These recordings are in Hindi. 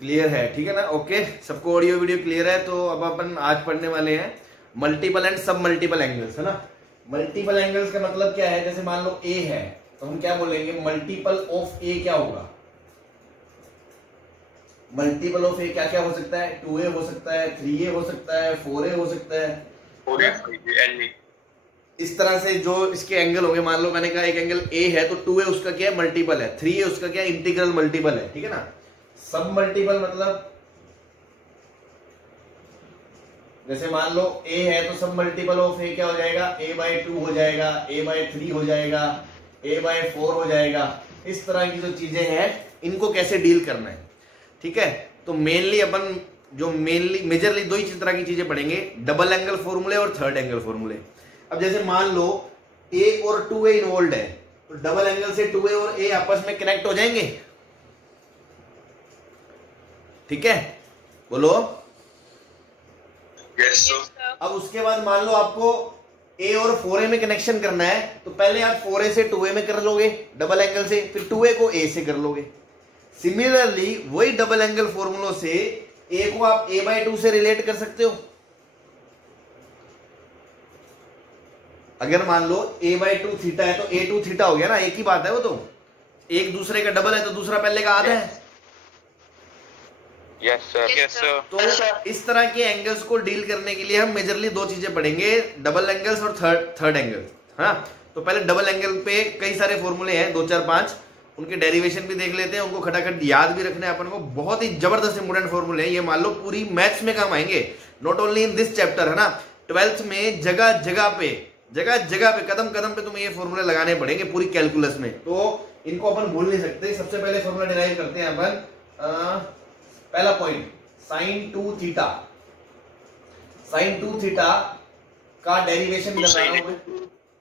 क्लियर है, ठीक है ना? ओके, सबको ऑडियो वीडियो क्लियर है? तो अब अपन आज पढ़ने वाले हैं मल्टीपल एंड सब मल्टीपल एंगल्स, है ना? मल्टीपल एंगल्स का मतलब क्या है? जैसे मान लो ए है तो हम क्या बोलेंगे? मल्टीपल ऑफ ए क्या होगा? मल्टीपल ऑफ ए क्या क्या हो सकता है? 2a हो सकता है, 3a हो सकता है, 4a हो सकता है, 4a। इस तरह से जो इसके एंगल होंगे। मान लो मैंने कहा एक एंगल ए है तो 2a उसका क्या है? मल्टीपल है। 3a उसका क्या है? इंटीग्रल मल्टीपल है, ठीक है ना? सब मल्टीपल मतलब जैसे मान लो a है तो सब मल्टीपल ऑफ a क्या हो जाएगा? a/2 हो जाएगा, a/3 हो जाएगा, a/4 हो जाएगा। इस तरह की जो चीजें हैं इनको कैसे डील करना है, ठीक है? तो मेनली अपन जो मेजरली दो ही तरह की चीजें पढ़ेंगे, डबल एंगल फॉर्मूले और थर्ड एंगल फॉर्मूले। अब जैसे मान लो a और 2a इन्वॉल्व है तो डबल एंगल से 2a और a आपस में कनेक्ट हो जाएंगे, ठीक है? बोलो यस सर। अब उसके बाद मान लो आपको a और 4a में कनेक्शन करना है तो पहले आप 4a से 2a में कर लोगे डबल एंगल से, फिर 2a को a से कर लोगे। सिमिलरली वही डबल एंगल फॉर्मूलों से a को आप a/2 से रिलेट कर सकते हो। अगर मान लो a/2 थीटा है तो a2 थीटा हो गया ना, एक ही बात है वो तो। एक दूसरे का डबल है तो दूसरा पहले का आधा है। Yes sir. तो इस तरह के एंगल्स को डील करने के लिए हम मेजरली दो चीजें पढ़ेंगे, डबल एंगल्स और थर्ड एंगल्स, हाँ? तो पहले डबल एंगल पे कई सारे फॉर्मूले हैं, 2 4 5, उनके डेरिवेशन भी देख लेते हैं। उनको खटाखट याद भी रखना है अपन को। बहुत ही जबरदस्त इंपोर्टेंट फॉर्मूले हैं ये, मान लो पूरी मैथ्स में काम आएंगे, not only in this chapter, है ना? 12th में जगह जगह पे कदम कदम पे तुम्हें ये फॉर्मूले लगाने पड़ेंगे पूरी कैलकुलस में, तो इनको अपन भूल नहीं सकते। सबसे पहले फॉर्मूला डिराइव करते हैं अपन। पहला point sin 2 theta. sin 2 theta का डेरिवेशन बता रहा हूं मैं,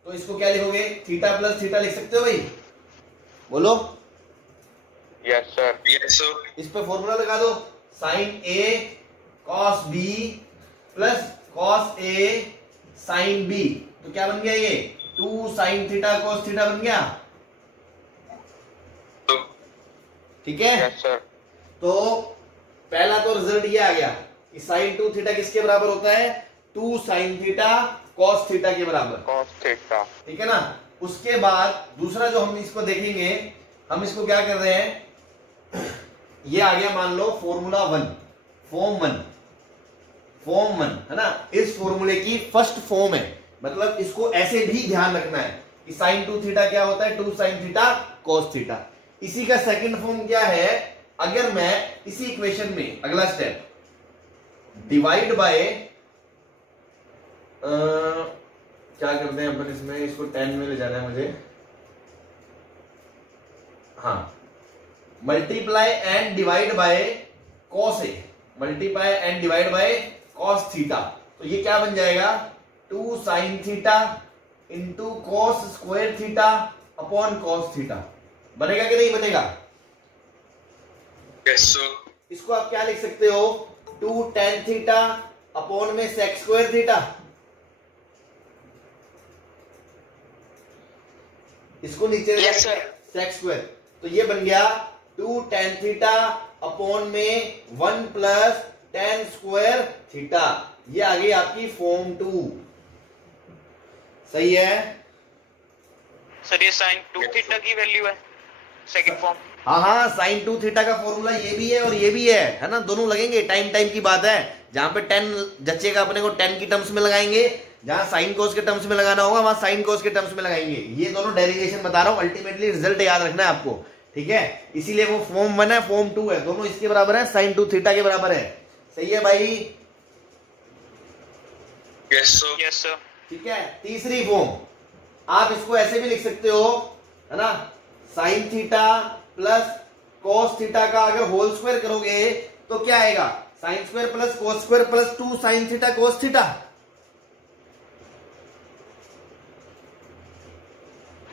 तो इसको क्या लिखोगे? थीटा प्लस थीटा लिख सकते हो भाई? बोलो यस सर। इस पे फॉर्मूला लगा दो, sin a cos b plus cos a sin b, तो क्या बन गया? ये 2 sin थीटा cos थीटा बन गया, ठीक है? Yes sir. तो पहला तो रिजल्ट ये आ गया कि sin 2 थीटा किसके बराबर होता है? 2 sin थीटा cos थीटा के बराबर, cos थीटा, ठीक है ना? उसके बाद दूसरा जो हम इसको देखेंगे, हम इसको क्या कर रहे हैं, ये आ गया मान लो फॉर्मूला 1, फॉर्म 1 है ना? इस फॉर्मूले की फर्स्ट फॉर्म है, मतलब इसको ऐसे भी ध्यान रखना है कि sin 2 थीटा क्या होता है? 2 sin थीटा cos थीटा। इसी का सेकंड फॉर्म क्या है? अगर मैं इसी इक्वेशन में अगला स्टेप डिवाइड बाय क्या करते हैं अपन इसमें, इसको 10 में ले जाना है मुझे, हाँ, multiply and divide by cos A, multiply and divide by cos theta, तो ये क्या बन जाएगा? 2 sin theta into cos square theta upon cos theta. बनेगा कि नहीं बनेगा? Yes sir. इसको आप क्या लिख सकते हो? 2 tan थीटा अपॉन में sec स्क्वायर थीटा। इसको नीचे यस सर। sec स्क्वायर, तो ये बन गया 2 tan थीटा अपॉन में 1 प्लस tan स्क्वायर थीटा। ये आ गई आपकी फॉर्म 2, सही है? सर ये sin 2 थीटा की वैल्यू है सेकंड फॉर्म? हाँ, sin 2 थीटा का फॉर्मूला ये भी है और ये भी है ना? दोनों लगेंगे, टाइम की बात है। जहां पे 10 जचेगा अपने को 10 की टर्म्स में लगाएंगे, जहां sin cos के टर्म्स में लगाना होगा वहां sin cos के टर्म्स में लगाएंगे। ये दोनों डेरिवेशन बता रहा हूं, अल्टीमेटली रिजल्ट याद रखना है आपको, ठीक है? इसीलिए वो फॉर्म 1 है, फॉर्म 2 है, दोनों इसके बराबर है, sin 2 थीटा के बराबर है। सही है भाई? Yes sir. ठीक है। तीसरी फॉर्म आप इसको ऐसे भी लिख सकते हो, है ना? sin theta plus cos theta का अगर होल स्क्वायर करोगे तो क्या आएगा? sin square plus cos square plus 2 sin theta cos theta.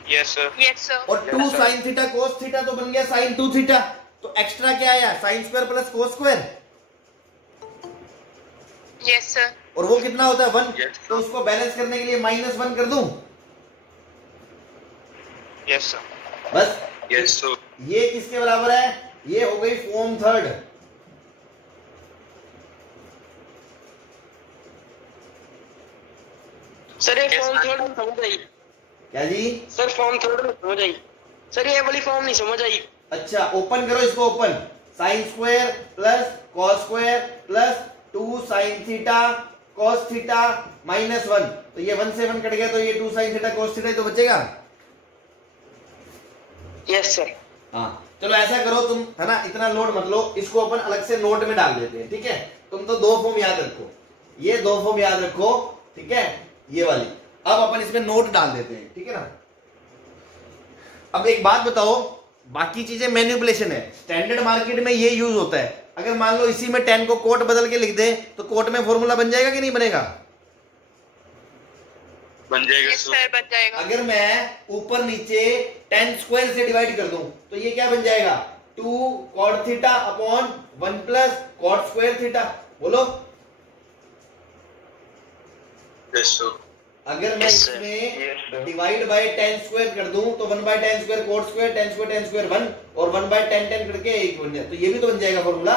Yes sir. और 2 sin थीटा cos थीटा तो बन गया sin 2 थीटा, तो एक्स्ट्रा क्या आया? sin square plus cos square. Yes sir. और वो कितना होता है? 1। Yes. तो उसको बैलेंस करने के लिए -1 कर दूं? Yes sir. बस यस सर। ये किसके बराबर है? ये हो गई फॉर्म 3, सर ये फॉर्म थर्ड में समझ आई। क्या जी? सर फॉर्म थर्ड में समझ आई। सर ये वाली फॉर्म नहीं समझ आई। अच्छा ओपन करो इसको, open. Sine square plus cos square plus 2 sine theta cos theta minus 1, तो ये 1 से 1 कट गया, तो ये 2 साइन थीटा कॉस थीटा तो बचेगा। Yes sir. हाँ चलो ऐसा करो तुम, है ना, इतना लोड मत लो, इसको अपन अलग से नोट में डाल देते हैं, ठीक है। तुम तो 2 फॉर्म याद रखो, ये 2 फॉर्म याद रखो, ठीक है, ये वाली। अब अपन इसमें नोट डाल देते हैं, ठीक है ना। अब एक बात बताओ, बाकी चीजें मैनिपुलेशन है, स्टैंडर्ड मार्केट में ये यूज होता है। अगर मान लो इसी में 10 को कोट बदल के लिख दे तो कोट में फॉर्मूला बन जाएगा कि नहीं बनेगा? बन जाएगा सर बन जाएगा। अगर मैं ऊपर नीचे 10 स्क्वायर से डिवाइड कर दूं तो ये क्या बन जाएगा? 2 cot theta upon 1 plus cot square theta. बोलो। Yes sir. अगर मैं इसमें डिवाइड बाय 10 स्क्वायर कर दूं तो 1 बाय 10 स्क्वायर कोट स्क्वायर 10 स्क्वायर 10 स्क्वायर 1 और 1 बाय 10 10 करके 1 बन जाए, तो ये भी तो बन जाएगा फॉर्मूला।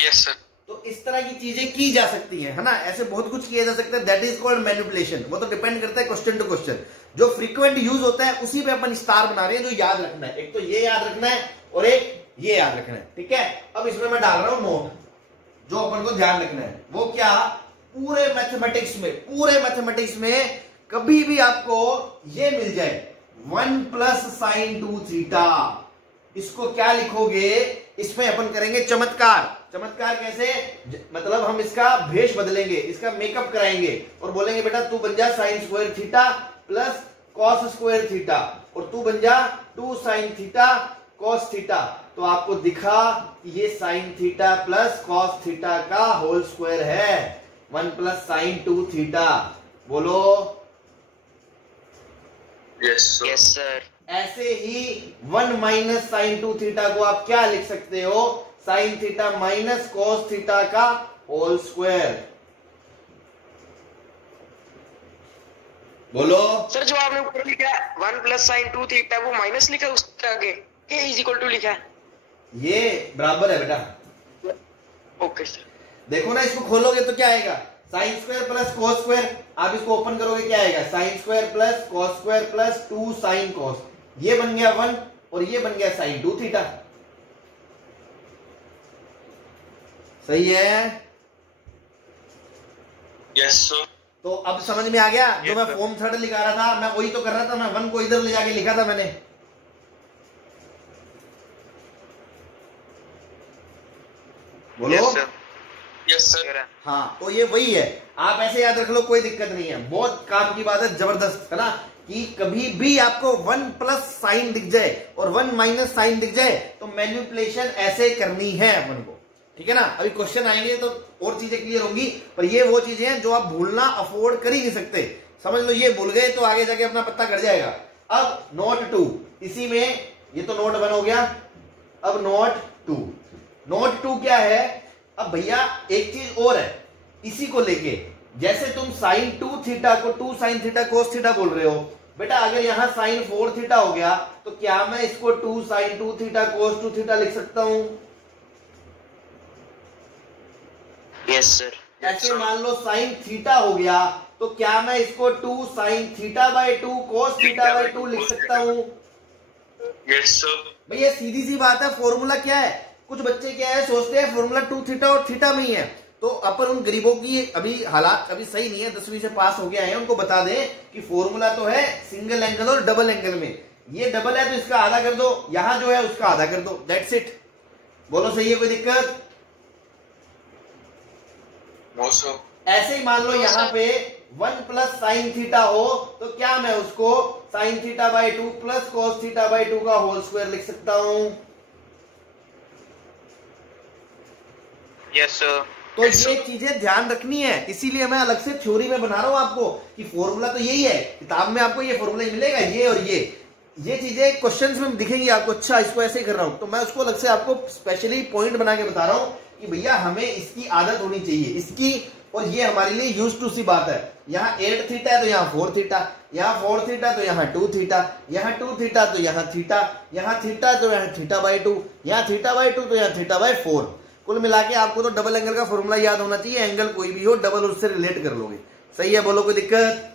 Yes sir. तो इस तरह की चीजें की जा सकती हैं, है ना, ऐसे बहुत कुछ किया जा सकता है, दैट इज कॉल्ड मैनिपुलेशन। वो तो डिपेंड करता है क्वेश्चन टू क्वेश्चन। जो फ्रीक्वेंट यूज होता है उसी पे अपन स्टार बना रहे हैं, जो याद रखना है। एक तो ये याद रखना है और एक ये याद रखना है, ठीक है। अब इसमें मैं डाल रहा हूं नोट, जो अपन को ध्यान रखना है वो क्या, पूरे मैथमेटिक्स में कभी भी आपको ये मिल जाए 1 प्लस साइन 2 थीटा, इसको क्या लिखोगे, इसमें अपन करेंगे चमत्कार। चमत्कार कैसे? मतलब हम इसका भेष बदलेंगे, इसका मेकअप कराएंगे और बोलेंगे बेटा तू बन जा sign square theta plus cos square theta, और तू बन जा 2 साइन थीटा कॉस थीटा। तो आपको दिखा ये sine theta plus cos theta का होल स्क्वायर है, 1 प्लस साइन 2 थीटा। बोलो। Yes sir. Yes sir. ऐसे ही 1 माइनस साइन 2 थीटा को आप क्या लिख सकते हो, sign theta minus cos theta का होल स्क्वायर। बोलो। सर जो आपने ऊपर लिखा है 1 प्लस साइन 2 थीटा वो माइनस लिखा है, उसके आगे a इज इक्वल टू लिखा है। ये बराबर है बेटा। Okay sir. देखो ना, इसको खोलोगे तो क्या आएगा, sine square plus cos square. आप इसको ओपन करोगे क्या आएगा, sine square plus cos square plus 2 sine cos. ये बन गया 1 और ये बन गया साइन 2 थीटा। सही है? Yes sir. तो अब समझ में आ गया? जो मैं फॉर्म थर्ड लिखा रहा था मैं वही तो कर रहा था, मैं 1 को इधर ले जाके लिखा था मैंने। बोलो। Yes sir. Yes sir. हाँ तो ये वही है, आप ऐसे याद रख लो, कोई दिक्कत नहीं है, बहुत काम की बात है, जबरदस्त है ना। कि कभी भी आपको 1 प्लस साइन दिख जाए और 1 माइनस साइन दिख जाए तो मैनिपुलेशन ऐसे करनी है अपन को, ठीक है ना। अभी क्वेश्चन आएंगे तो और चीजें क्लियर होंगी, पर ये वो चीजें हैं जो आप भूलना अफोर्ड कर ही नहीं सकते। समझ लो, ये भूल गए तो आगे जाके अपना पत्ता कट जाएगा। अब नोट 2, इसी में ये तो नोट 1 हो गया, अब नोट 2। नोट 2 क्या है? अब भैया एक चीज और है इसी को लेके, जैसे तुम साइन 2 थीटा को 2 साइन थीटा कोस थीटा बोल रहे हो बेटा, अगर यहां साइन 4 थीटा हो गया तो क्या मैं इसको 2 साइन 2 थीटा कोस 2 थीटा लिख सकता हूं? Yes sir. ऐसे मान लो साइन थीटा हो गया तो क्या मैं इसको 2 sine theta by 2 cos theta by 2 लिख सकता हूं? Yes sir. भैया सीधी सी बात है, फॉर्मूला क्या है? कुछ बच्चे क्या है सोचते हैं फॉर्मूला 2 थीटा और थीटा में ही है। तो अपन उन गरीबों की अभी हालात अभी सही नहीं है, 10वीं से पास हो गया है, उनको बता दें कि फॉर्मूला तो है सिंगल एंगल और डबल एंगल में। ये डबल है तो इसका आधा कर दो, यहां जो है उसका आधा कर दो, दैट्स इट। बोलो सही है? कोई दिक्कत? No sir. ऐसे ही मान लो यहां पे 1 प्लस साइन थीटा हो तो क्या मैं उसको sine theta by 2 plus cos theta by 2 का होल स्क्वायर लिख सकता हूं? Yes sir. तो ये चीजें ध्यान रखनी है, इसीलिए मैं अलग से थ्योरी में बना रहा हूं आपको कि फॉर्मूला तो यही है, किताब में आपको ये फॉर्मूला मिलेगा, ये और ये चीजें क्वेश्चंस में दिखेंगी आपको। अच्छा इसको ऐसे ही कर रहा हूं, तो मैं उसको अलग से आपको स्पेशली पॉइंट बना के बता रहा हूं कि भैया हमें इसकी आदत होनी चाहिए इसकी, और ये हमारे लिए यूज टू सी बात है। यहाँ 8 थीटा है तो यहाँ 4 थीटा, यहाँ 4 थीटा तो यहाँ 2 थीटा, यहाँ 2 थीटा तो यहाँ थीटा, यहाँ थीटा तो यहाँ थीटा बाय 2, यहाँ थीटा बाय 2 तो यहाँ थीटा बाय 4। कुल मिला के आपको तो डबल एंगल का फॉर्मूला याद होना चाहिए, एंगल कोई भी हो डबल उससे रिलेट कर लोगे। सही है, बोलो कोई दिक्कत?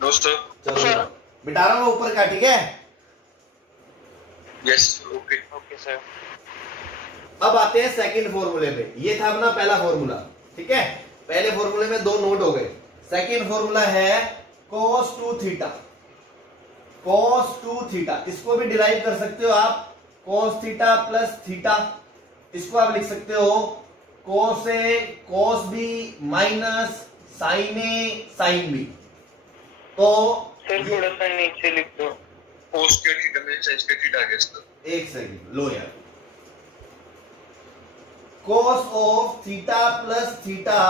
No sir. चलो बिठा रहा हूँ ऊपर का, ठीक है? Yes okay. Okay sir. अब आते हैं सेकंड फॉर्मूले पे। ये था अपना पहला फॉर्मूला, ठीक है? पहले फॉर्मूले में 2 नोट हो गए। सेकंड फॉर्मूला है cos 2 थीटा। cos 2 थीटा, इसको भी डिराइव कर सकते हो आप, cos थीटा प्लस थीटा। इसको आप लिख सकते हो cos A cos B minus sin A sin B। तो सर थोड़ा सा नीचे लिख दो। cos के थीटा में sin के थीटा आ गया सर। एक सेकंड लो यार। cos of theta plus theta,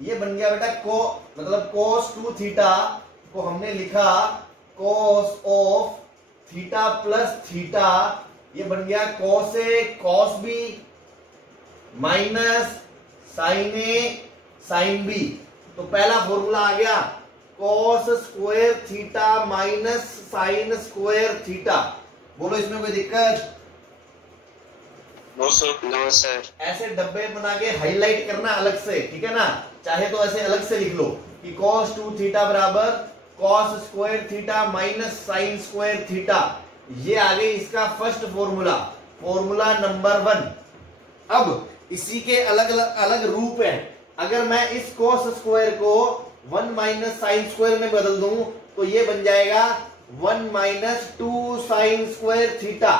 ये बन गया बेटा मतलब cos 2 थीटा को हमने लिखा cos of theta plus theta, ये बन गया cos A cos B minus sin A sin B। तो पहला फॉर्मूला आ गया cos square theta minus sin square theta. बोलो इसमें कोई दिक्कत? No sir. No sir. ऐसे डब्बे बना के हाईलाइट करना अलग से, ठीक है ना? चाहे तो ऐसे अलग से लिख लो कि cos 2 थीटा बराबर cos square theta minus sin square theta. ये आ गई इसका फर्स्ट फॉर्मूला, फॉर्मूला नंबर 1। अब इसी के अलग अलग रूप है। अगर मैं इस cos स्क्वायर को 1 माइनस sin स्क्वायर में बदल दूं तो ये बन जाएगा 1 माइनस 2 sin स्क्वायर थीटा,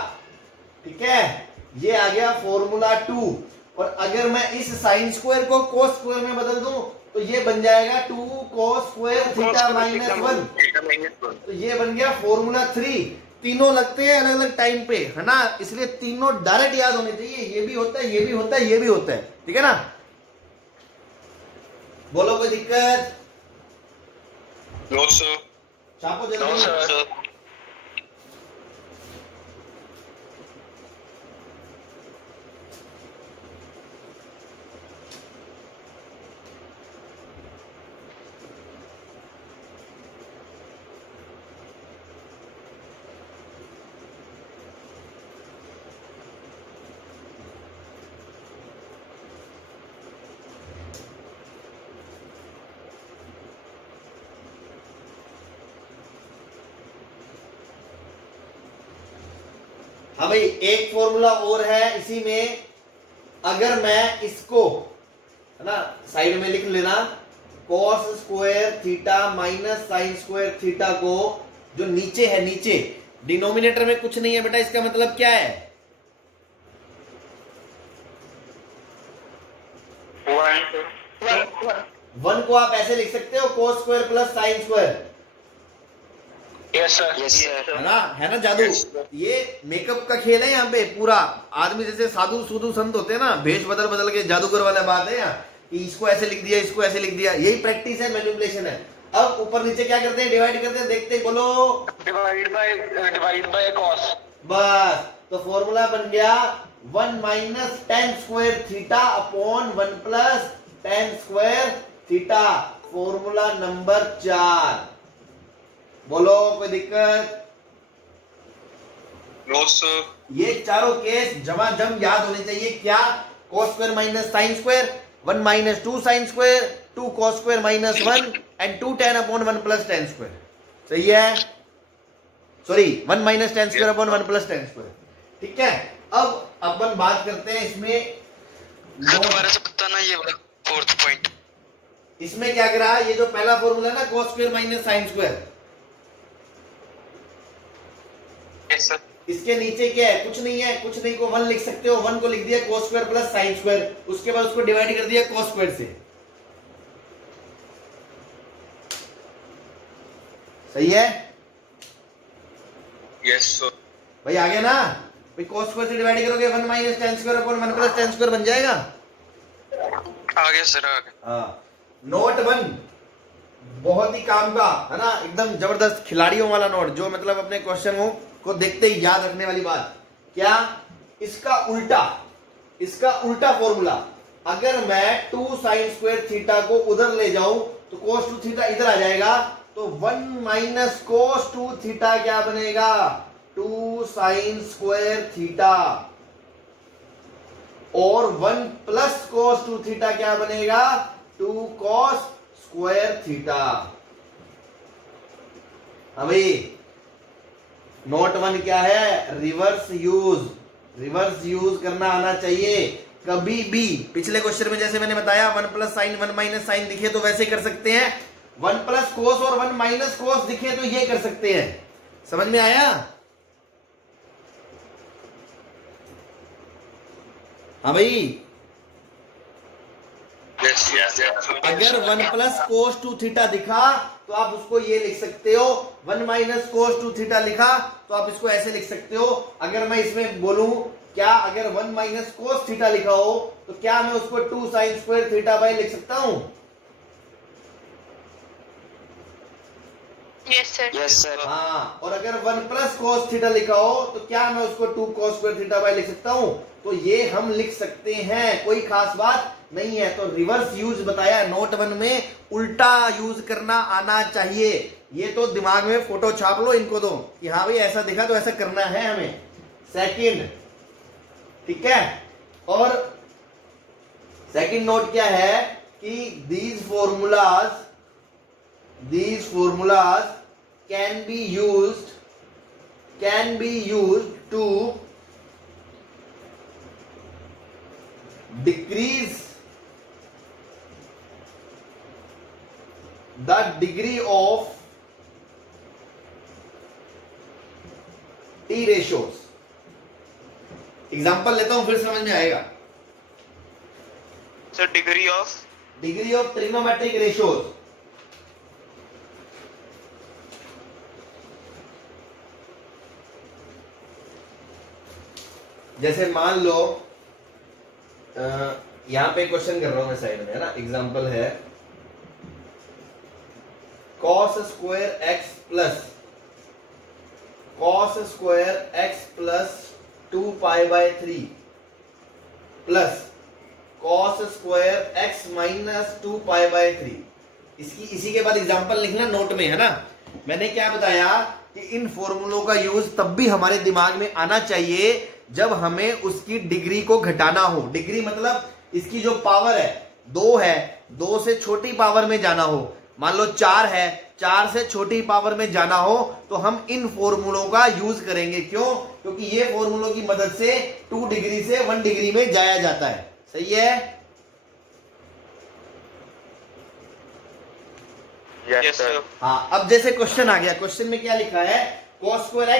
ठीक है? ये आ गया फॉर्मूला 2। और अगर मैं इस साइन स्क्वायर को cos स्क्वायर में बदल दूं तो ये बन जाएगा 2 cos स्क्वायर थीटा माइनस 1। तो ये बन गया फॉर्मूला 3। तीनों लगते हैं अलग अलग टाइम पे, है ना? इसलिए तीनों डायरेक्ट याद होने चाहिए। ये भी होता है, ये भी होता है, ये भी होता है, ठीक है ना? बोलो कोई दिक्कत? No sir. छापो नो जल्दी। सर। हाँ भाई, एक फॉर्मूला और है इसी में। अगर मैं इसको, है ना, साइड में लिख लेना, cos square theta minus sin square theta को जो नीचे है, नीचे डिनोमिनेटर में कुछ नहीं है बेटा, इसका मतलब क्या है? 1 को आप ऐसे लिख सकते हो cos square plus sin square, yes sir. Yes sir. है ना जादू? ये मेकअप का खेल है यहाँ पे पूरा। आदमी जैसे साधु सूधु संत होते हैं ना, भेष बदल बदल के जादूगर वाला बात है यहाँ कि इसको ऐसे लिख दिया, इसको ऐसे लिख दिया। यही प्रैक्टिस है, मैनिपुलेशन है। अब ऊपर नीचे क्या करते हैं? डिवाइड करते हैं। देखते हैं, बोलो। Divide by cos। बस, तो फॉर्मूला बन गया 1 minus tan square theta upon 1 plus tan square theta. Formula number 4। बोलो कोई दिक्कत? No sir. ये चारों केस जमाजम याद होने चाहिए। क्या? cos square minus sin square, 1 minus 2 sin square, 2 cos square minus 1 and 2 tan upon 1 plus tan square. सही है? Sorry, 1 minus tan square upon 1 plus tan square, ठीक है? अब अपन बात करते हैं इसमें दोबारा से बताना ये वाला 4th पॉइंट। इसमें क्या करा? ये जो पहला फॉर्मूला है ना, cos square minus sin square, yes sir. इसके नीचे क्या है? कुछ नहीं है। कुछ नहीं को 1 लिख सकते हो। 1 को लिख दिया cos square plus sin square, उसके बाद उसको डिवाइड कर दिया cos स्क्वायर से। सही है? Yes sir. भाई आ गया ना? भाई cos स्क्वायर से डिवाइड करोगे 1 minus tan square upon 1 plus tan square बन जाएगा। आ गया सर, आ गया। हाँ, नोट 1 बहुत ही काम का, है ना? एकदम जबरदस्त खिलाड़ियों वाला नोट, जो मतलब अपने क्वेश्चन को देखते ही याद रखने वाली बात। क्या? इसका उल्टा फॉर्मूला। अगर मैं 2 sin स्क्वायर थीटा को उधर ले जाऊं तो cos 2 थीटा इधर आ जाएगा। तो 1 माइनस cos 2 थीटा क्या बनेगा? 2 sin स्क्वायर थीटा। और 1 प्लस cos 2 थीटा क्या बनेगा? 2 cos स्क्वायर थीटा। अभी नोट 1 क्या है? रिवर्स यूज करना आना चाहिए कभी भी। पिछले क्वेश्चन में जैसे मैंने बताया 1 प्लस साइन 1 माइनस साइन दिखे तो वैसे कर सकते हैं, 1 प्लस कोस और 1 माइनस कोस दिखे तो ये कर सकते हैं। समझ में आया? हाँ भाई, अगर 1 प्लस कोस 2 थीटा दिखा तो आप उसको ये लिख सकते हो, 1 माइनस कोस 2 थीटा लिखा तो आप इसको ऐसे लिख सकते हो। अगर मैं इसमें बोलूं क्या, अगर 1 माइनस कोस थीटा लिखा हो तो क्या मैं उसको 2 साइन स्क्वायर थीटा बाई लिख सकता हूं? Yes sir. हाँ, और अगर 1 प्लस कोस थीटा लिखा हो तो क्या मैं उसको 2 कोस स्क्वायर थीटा बाई लिख सकता हूं? तो ये हम लिख सकते हैं, कोई खास बात नहीं है। तो रिवर्स यूज बताया नोट 1 में, उल्टा यूज करना आना चाहिए। ये तो दिमाग में फोटो छाप लो इनको दो कि हाँ भाई ऐसा दिखा तो ऐसा करना है हमें। सेकंड, ठीक है। और सेकंड नोट क्या है कि these formulas can be used to decrease the degree of T ratios। Example लेता हूं, फिर समझ में आएगा। Sir degree of trigonometric ratios. जैसे मान लो यहां पे क्वेश्चन कर रहा हूं मैं साइड में, है ना। एग्जाम्पल है cos square x plus 2 pi by 3 plus cos square x minus 2 pi by 3। इसी के बाद एग्जाम्पल लिखना नोट में, है ना। मैंने क्या बताया कि इन फॉर्मूलों का यूज तब भी हमारे दिमाग में आना चाहिए जब हमें उसकी डिग्री को घटाना हो। डिग्री मतलब इसकी जो पावर है 2 है, 2 से छोटी पावर में जाना हो। मान लो 4 है, 4 से छोटी पावर में जाना हो तो हम इन फॉर्मूलों का यूज करेंगे। क्यों? क्योंकि ये फॉर्मूलों की मदद से 2 डिग्री से 1 डिग्री में जाया जाता है। सही है? Yes sir. हाँ, अब जैसे क्वेश्चन आ गया, क्वेश्चन में क्या लिखा है? cos square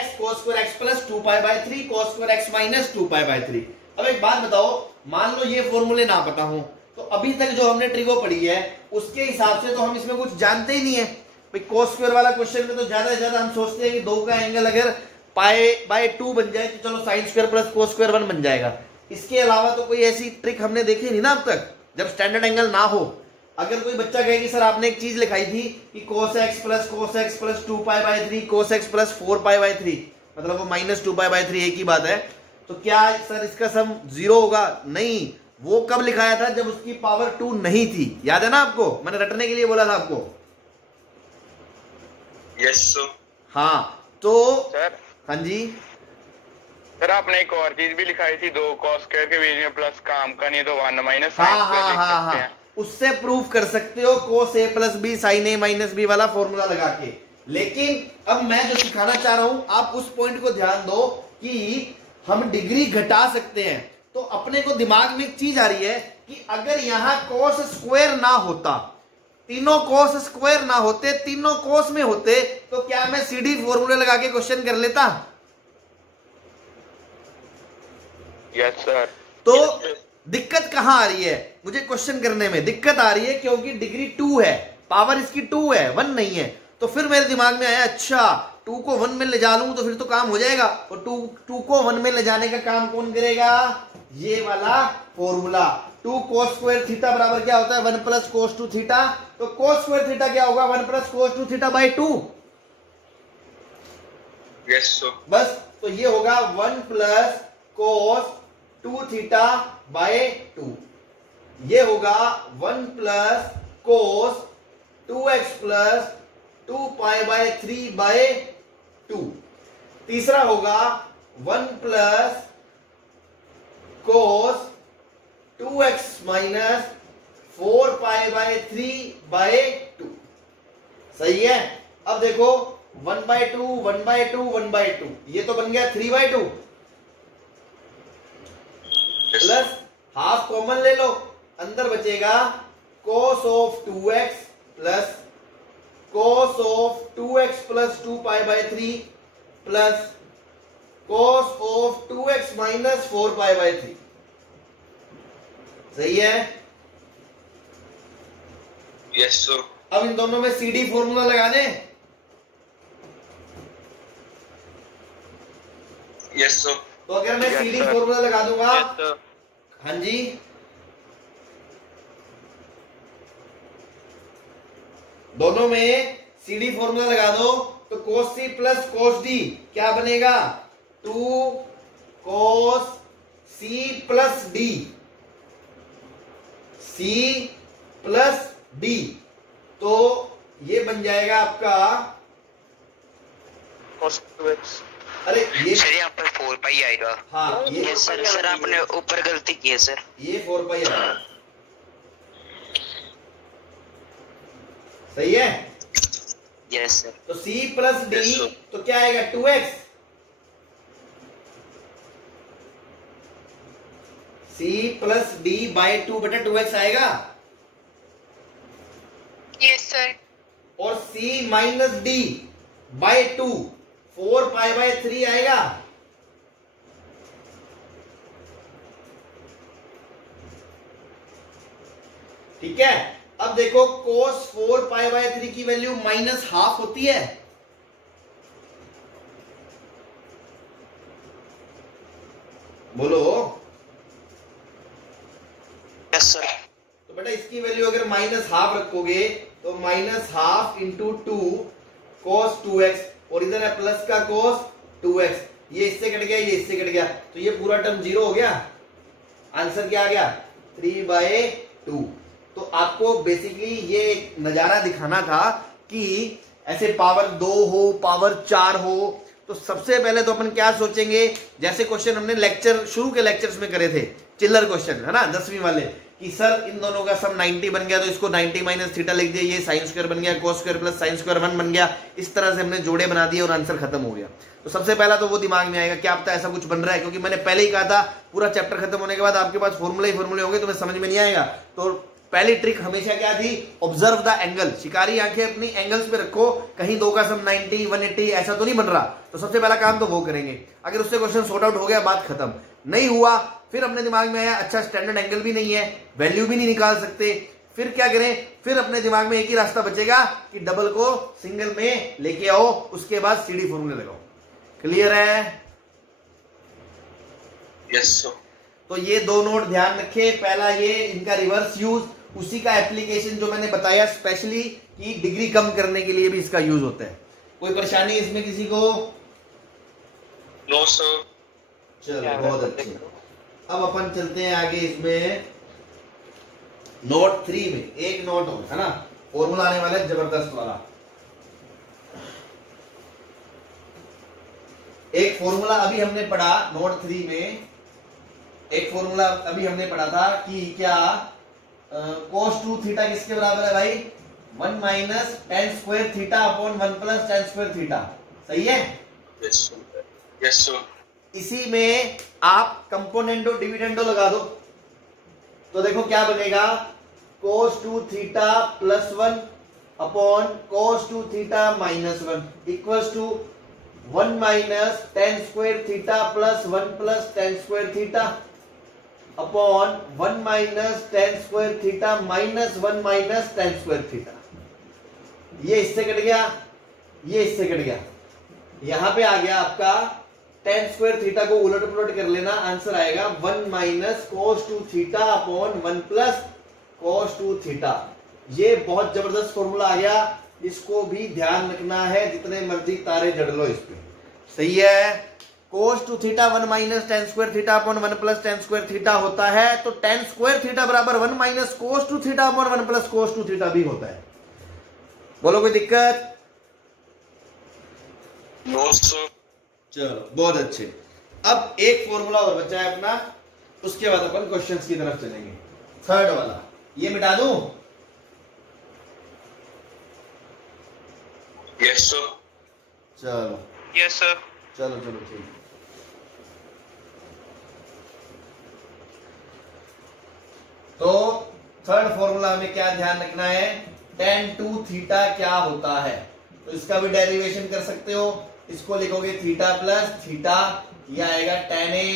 x plus 2 pi by 3 cos square x minus 2 pi by 3। अब एक बात बताओ, मान लो ये फॉर्मूले ना पता हो तो अभी तक जो हमने ट्रिगो पढ़ी है उसके हिसाब से तो हम इसमें कुछ जानते ही नहीं है भाई। cos स्क्वायर वाला क्वेश्चन में तो ज्यादा से ज्यादा हम सोचते हैं कि 2 का एंगल अगर पाई बाय 2 बन जाए तो चलो sine square plus cos square 1 बन जाएगा। इसके अलावा तो कोई ऐसी ट्रिक हमने देखी नहीं ना अब तक, जब स्टैंडर्ड एंगल ना हो। अगर कोई बच्चा कहे कि सर आपने एक चीज लिखाई थी कि cos x plus 2 pi by 3 cos x plus 4 pi by 3, मतलब वो माइनस 2 पाई बाय 3 एक ही बात है, तो क्या सर इसका सम 0 होगा? नहीं, वो कब लिखाया था? जब उसकी पावर 2 नहीं थी। याद है ना आपको? मैंने रटने के लिए बोला था आपको। Yes sir. हाँ तो सर। हाँ जी सर आपने एक और चीज भी लिखाई थी, 2 cos स्क्वायर के बीच में प्लस काम का नहीं तो 1 माइनस हाँ हाँ हाँ हाँ, उससे प्रूफ कर सकते हो cos a plus B sine a minus B वाला फॉर्मूला लगा के। लेकिन अब मैं जो सिखाना चाह रहा हूं, आप उस पॉइंट को ध्यान दो कि हम डिग्री घटा सकते हैं। तो अपने को दिमाग में एक चीज आ रही है कि अगर यहां cos स्क्वायर ना होता, तीनों cos स्क्वायर ना होते, तीनों cos में होते, तो क्या मैं सीधी फॉर्मूले लगा के क्वेश्चन कर लेता? Yes sir. तो दिक्कत कहां आ रही है? मुझे क्वेश्चन करने में दिक्कत आ रही है क्योंकि डिग्री 2 है, पावर इसकी 2 है, 1 नहीं है। तो फिर मेरे दिमाग में आया अच्छा 2 को 1 में ले जा लूं तो फिर तो काम हो जाएगा। और 2 को 1 में ले जाने का काम कौन करेगा? ये वाला फॉर्मूला। 2 cos स्क्वायर थीटा बराबर क्या होता है? 1 प्लस cos 2 थीटा। तो cos स्क्वायर थीटा क्या होगा? 1 plus cos 2 theta by 2। Yes sir. बस, तो ये होगा 1 प्लस cos 2 थीटा बाय 2। ये होगा 1 plus cos 2x plus 2 pi by 3 by 2। तीसरा होगा 1 प्लस cos 2x माइनस 4π/3/2। सही है। अब देखो 1/2 1/2 1/2, ये तो बन गया 3/2 प्लस हाफ कॉमन ले लो, अंदर बचेगा cos of 2x plus cos of 2x plus 2π/3 plus cos of 2x minus 4π/3। सही है। Yes sir. अब इन दोनों में CD फॉर्मूला लगा दें। Yes sir. तो अगर मैं Yes, CD sir. फॉर्मूला लगा दूंगा, Yes, sir. हाँ जी, दोनों में CD फॉर्मूला लगा दो तो cos C plus cos D क्या बनेगा? 2 cos C plus D, C plus D, तो ये बन जाएगा आपका, cos 2x। अरे ये सर यहाँ पर 4 आएगा। हाँ ये यस सर, सर आपने ऊपर गलती की है सर। ये 4π है। सही है। Yes sir. तो C plus D Yes, sir. तो क्या आएगा? 2x। C plus D by 2/2x आएगा। Yes sir. और C माइनस D बाई 2 4π/3 आएगा। ठीक है। अब देखो cos 4π/3 की वैल्यू माइनस हाफ होती है। बोलो। Yes sir. तो बेटा इसकी वैल्यू अगर माइनस हाफ रखोगे तो minus half into 2 cos 2x, और इधर है प्लस का cos 2x, ये इससे कट गया, ये इससे कट गया, तो ये पूरा टर्म 0 हो गया। आंसर क्या आ गया? 3/2। तो आपको बेसिकली ये एक नजारा दिखाना था कि ऐसे पावर 2 हो, पावर 4 हो, तो सबसे पहले तो अपन क्या सोचेंगे, जैसे क्वेश्चन हमने लेक्चर शुरू के लेक्चर्स में करे थे, चिल्लर क्वेश्चन है ना 10वीं वाले, कि सर इन दोनों का सम 90 बन गया तो इसको 90 माइनस थीटा लिख दिया, ये साइन स्क्वायर बन गया, cos square plus sine square 1 बन गया। इस तरह से हमने जोड़े बना दिए और आंसर खत्म हो गया। तो सबसे पहला तो वो दिमाग में आएगा, क्या पता ऐसा कुछ बन रहा है, क्योंकि मैंने पहले ही कहा था पूरा चैप्टर खत्म होने के बाद आपके पास फॉर्मूले ही फॉर्मूले होंगे, तुम्हें समझ में नहीं आएगा। तो पहली ट्रिक हमेशा क्या थी? Observe the angle. शिकारी आंखें अपनी एंगल्स पे रखो, कहीं 2 का सम 90 180 ऐसा तो नहीं बन रहा। तो सबसे पहला काम तो वो करेंगे। अगर उससे क्वेश्चन सॉर्ट आउट हो गया, बात खत्म। नहीं हुआ, फिर अपने दिमाग में आया अच्छा स्टैंडर्ड एंगल भी नहीं है, वैल्यू भी नहीं निकाल सकते, फिर क्या करें? फिर अपने दिमाग में एक ही रास्ता बचेगा कि डबल को सिंगल में लेके आओ, उसके बाद CD फॉर्मूले लगाओ। क्लियर है? Yes sir. तो ये 2 नोट ध्यान रखे। पहला ये इनका रिवर्स यूज, उसी का एप्लीकेशन जो मैंने बताया स्पेशली कि डिग्री कम करने के लिए भी इसका यूज होता है। कोई परेशानी इसमें किसी को? No sir. चलो बहुत अच्छे। अब अपन चलते हैं आगे। इसमें नोट 3 में एक नोट और है ना, फॉर्मूला आने वाला है जबरदस्त वाला। एक फॉर्मूला अभी हमने पढ़ा नोट 3 में, एक फॉर्मूला अभी हमने पढ़ा था कि क्या cos 2 थीटा किसके बराबर है भाई? 1 minus tan square theta upon 1 plus tan square theta. सही है? Yes sir. Yes sir. इसी में आप कंपोनेंटो डिविडेंडो लगा दो, तो देखो क्या बनेगा? cos 2 theta plus 1 upon cos 2 theta minus 1 इक्वल्स टू 1 minus tan square theta plus 1 plus tan square theta upon 1 minus tan square theta minus 1 minus tan square theta. ये इससे कट गया, ये इससे कट गया, यहां पे आ गया आपका tan स्क्वायर थीटा को उलट पुलट कर लेना, आंसर आएगा 1 minus cos 2 theta upon 1 plus cos 2 theta. ये बहुत जबरदस्त फॉर्मूला आ गया, इसको भी ध्यान रखना है, जितने मर्जी तारे जड़ लो इस पे। सही है? cos 2 theta 1 minus tan square theta upon 1 plus tan square theta होता है, तो tan स्क्वायर थीटा बराबर 1 minus cos 2 theta upon 1 plus cos 2 theta भी होता है। बोलो कोई दिक्कत? No sir. चलो बहुत अच्छे। अब एक फॉर्मूला और बचा है अपना, उसके बाद अपन क्वेश्चंस की तरफ चलेंगे। थर्ड वाला ये मिटा दूं? Yes, sir. चलो यस सर। चलो चलो ठीक। तो थर्ड फॉर्मूला में क्या ध्यान रखना है, tan 2 थीटा क्या होता है, तो इसका भी डेरिवेशन कर सकते हो। इसको लिखोगे थीटा प्लस थीटा, यह आएगा tan a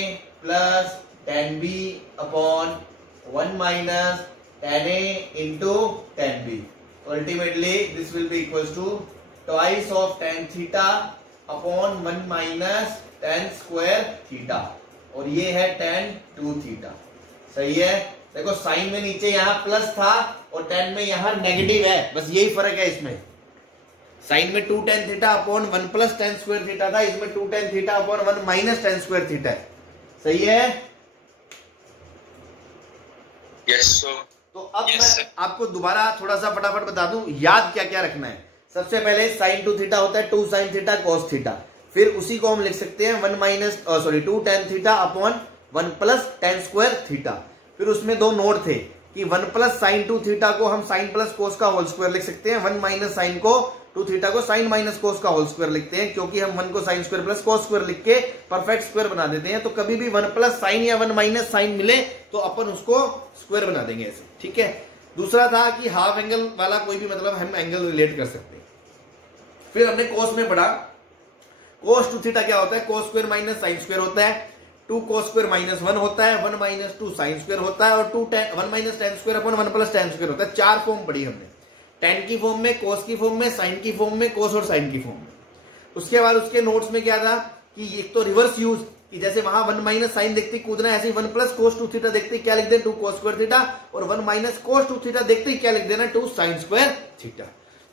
plus tan b upon 1 minus tan a into tan b। Ultimately this will be equals to twice of tan theta upon 1 minus tan square theta, और ये है tan 2 थीटा। सही है। देखो साइन में नीचे यहां प्लस था और tan में यहां नेगेटिव है, बस यही फर्क है इसमें। साइन में 2 tan theta upon 1 plus tan square theta था, इसमें 2 tan theta upon 1 minus tan square theta है। सही है। Yes, sir. तो अब Yes, मैं sir. आपको दोबारा थोड़ा सा फटाफट बता दूं, याद क्या क्या रखना है। सबसे पहले sin 2 थीटा होता है 2 sin थीटा cos थीटा, फिर उसी को हम लिख सकते हैं 2 tan theta upon 1 plus tan square theta. फिर उसमें दो नोट थे कि 1 प्लस sin 2 थीटा को हम sin प्लस cos का होल स्क्वायर लिख सकते हैं, 1 माइनस sin को 2 थीटा को sin माइनस cos का होल स्क्वायर लिखते हैं, क्योंकि हम 1 को sin square plus cos square लिख के परफेक्ट स्क्वायर बना देते हैं। तो कभी भी 1 प्लस sin या 1 माइनस sin मिले तो अपन उसको स्क्वायर बना देंगे ऐसे, ठीक है। दूसरा था कि हाफ एंगल वाला कोई भी मतलब हम एंगल रिलेट कर सकते हैं। फिर हमने कोस में पढ़ा, cos 2 थीटा क्या होता है, cos square minus sin square होता है, 2 cos स्क्वायर माइनस 1 होता है, 1 माइनस 2 sin स्क्वायर होता है, और 1 minus tan square upon 1 plus tan square होता है। 4 फॉर्म पढ़ी हमने, tan की फॉर्म में, cos की फॉर्म में, sin की फॉर्म में, cos और sin की फॉर्म में। उसके बाद उसके नोट्स में क्या था कि एक तो रिवर्स यूज, कि जैसे वहां 1 माइनस साइन देखते कूदना है, ऐसे 1 प्लस cos 2 थीटा देखते क्या लिख देना 2 cos स्क्वायर थीटा, और 1 माइनस cos 2 थीटा देखते ही क्या लिख देना 2 sin स्क्वायर थीटा।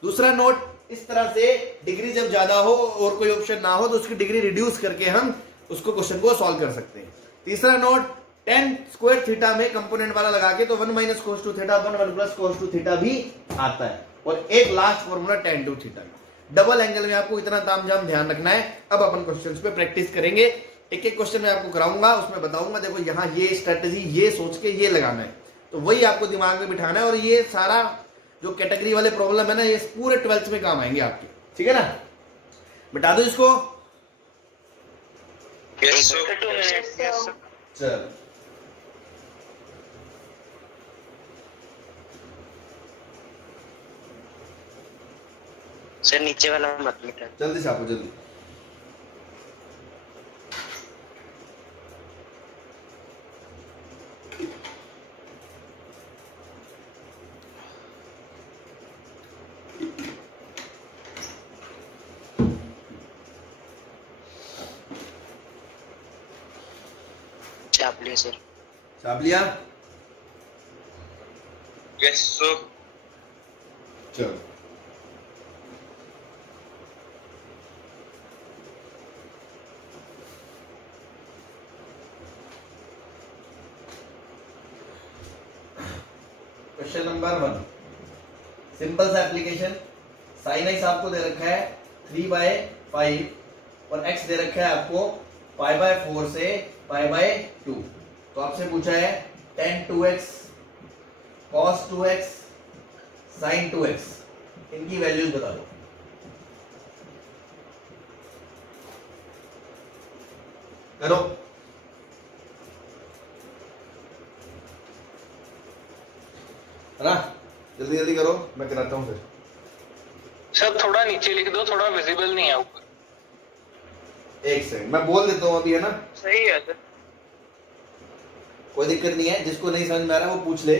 दूसरा नोट, इस तरह से डिग्री जब ज्यादा हो और कोई ऑप्शन ना हो तो उसकी डिग्री रिड्यूस करके हम उसको क्वेश्चन को सॉल्व कर सकते हैं। तीसरा नोट, tan स्क्वायर थीटा में कंपोनेंट वाला लगा के तो 1 माइनस cos 2 थीटा अपन 1 प्लस cos 2 थीटा भी आता है। और एक last formula tan 2 theta. Double angle में आपको इतना तामझाम ध्यान रखना है। अब अपन क्वेश्चंस पे प्रैक्टिस करेंगे, एक एक क्वेश्चन मैं आपको कराऊंगा, उसमें बताऊंगा देखो यहाँ ये स्ट्रेटेजी ये सोच के ये लगाना है, तो वही आपको दिमाग में बिठाना है। और ये सारा जो कैटेगरी वाले प्रॉब्लम है ना, ये पूरे 12th में काम आएंगे आपके, ठीक है ना। बता दो इसको। Yes, sir. चल सर नीचे वाला मत मिटा। जल्दी से आपको जल्दी। चाप लिया सर। छाप लिया। Yes, sir. चलो क्वेश्चन नंबर 1, सिंपल सा एप्लीकेशन। साइन एक्स आपको दे रखा है 3/5 और एक्स दे रखा है आपको π/4 से π/2। तो आपसे पूछा है tan 2x cos 2x sin 2x, इनकी वैल्यूज बता दो। करो। है ना, जल्दी जल्दी करो, मैं कराता हूं फिर। सर थोड़ा नीचे लिख दो, थोड़ा विजिबल नहीं है ऊपर। एक सेकंड मैं बोल देता हूं अभी, है ना। सही है सर। कोई दिक्कत नहीं है, जिसको नहीं समझ में आ रहा वो पूछ ले।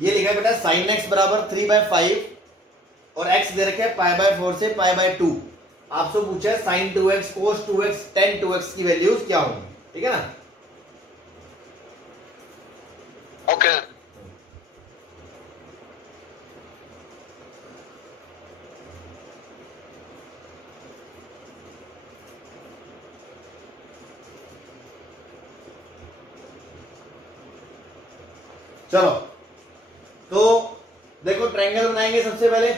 ये लिखा है बेटा sin x बराबर 3/5 और x दे रखे π/4 से π/2। आपसे पूछा है sin 2x cos 2x tan 2x की वैल्यूज क्या होंगी, ठीक है ना। ओके। चलो तो देखो ट्रायंगल बनाएंगे सबसे पहले।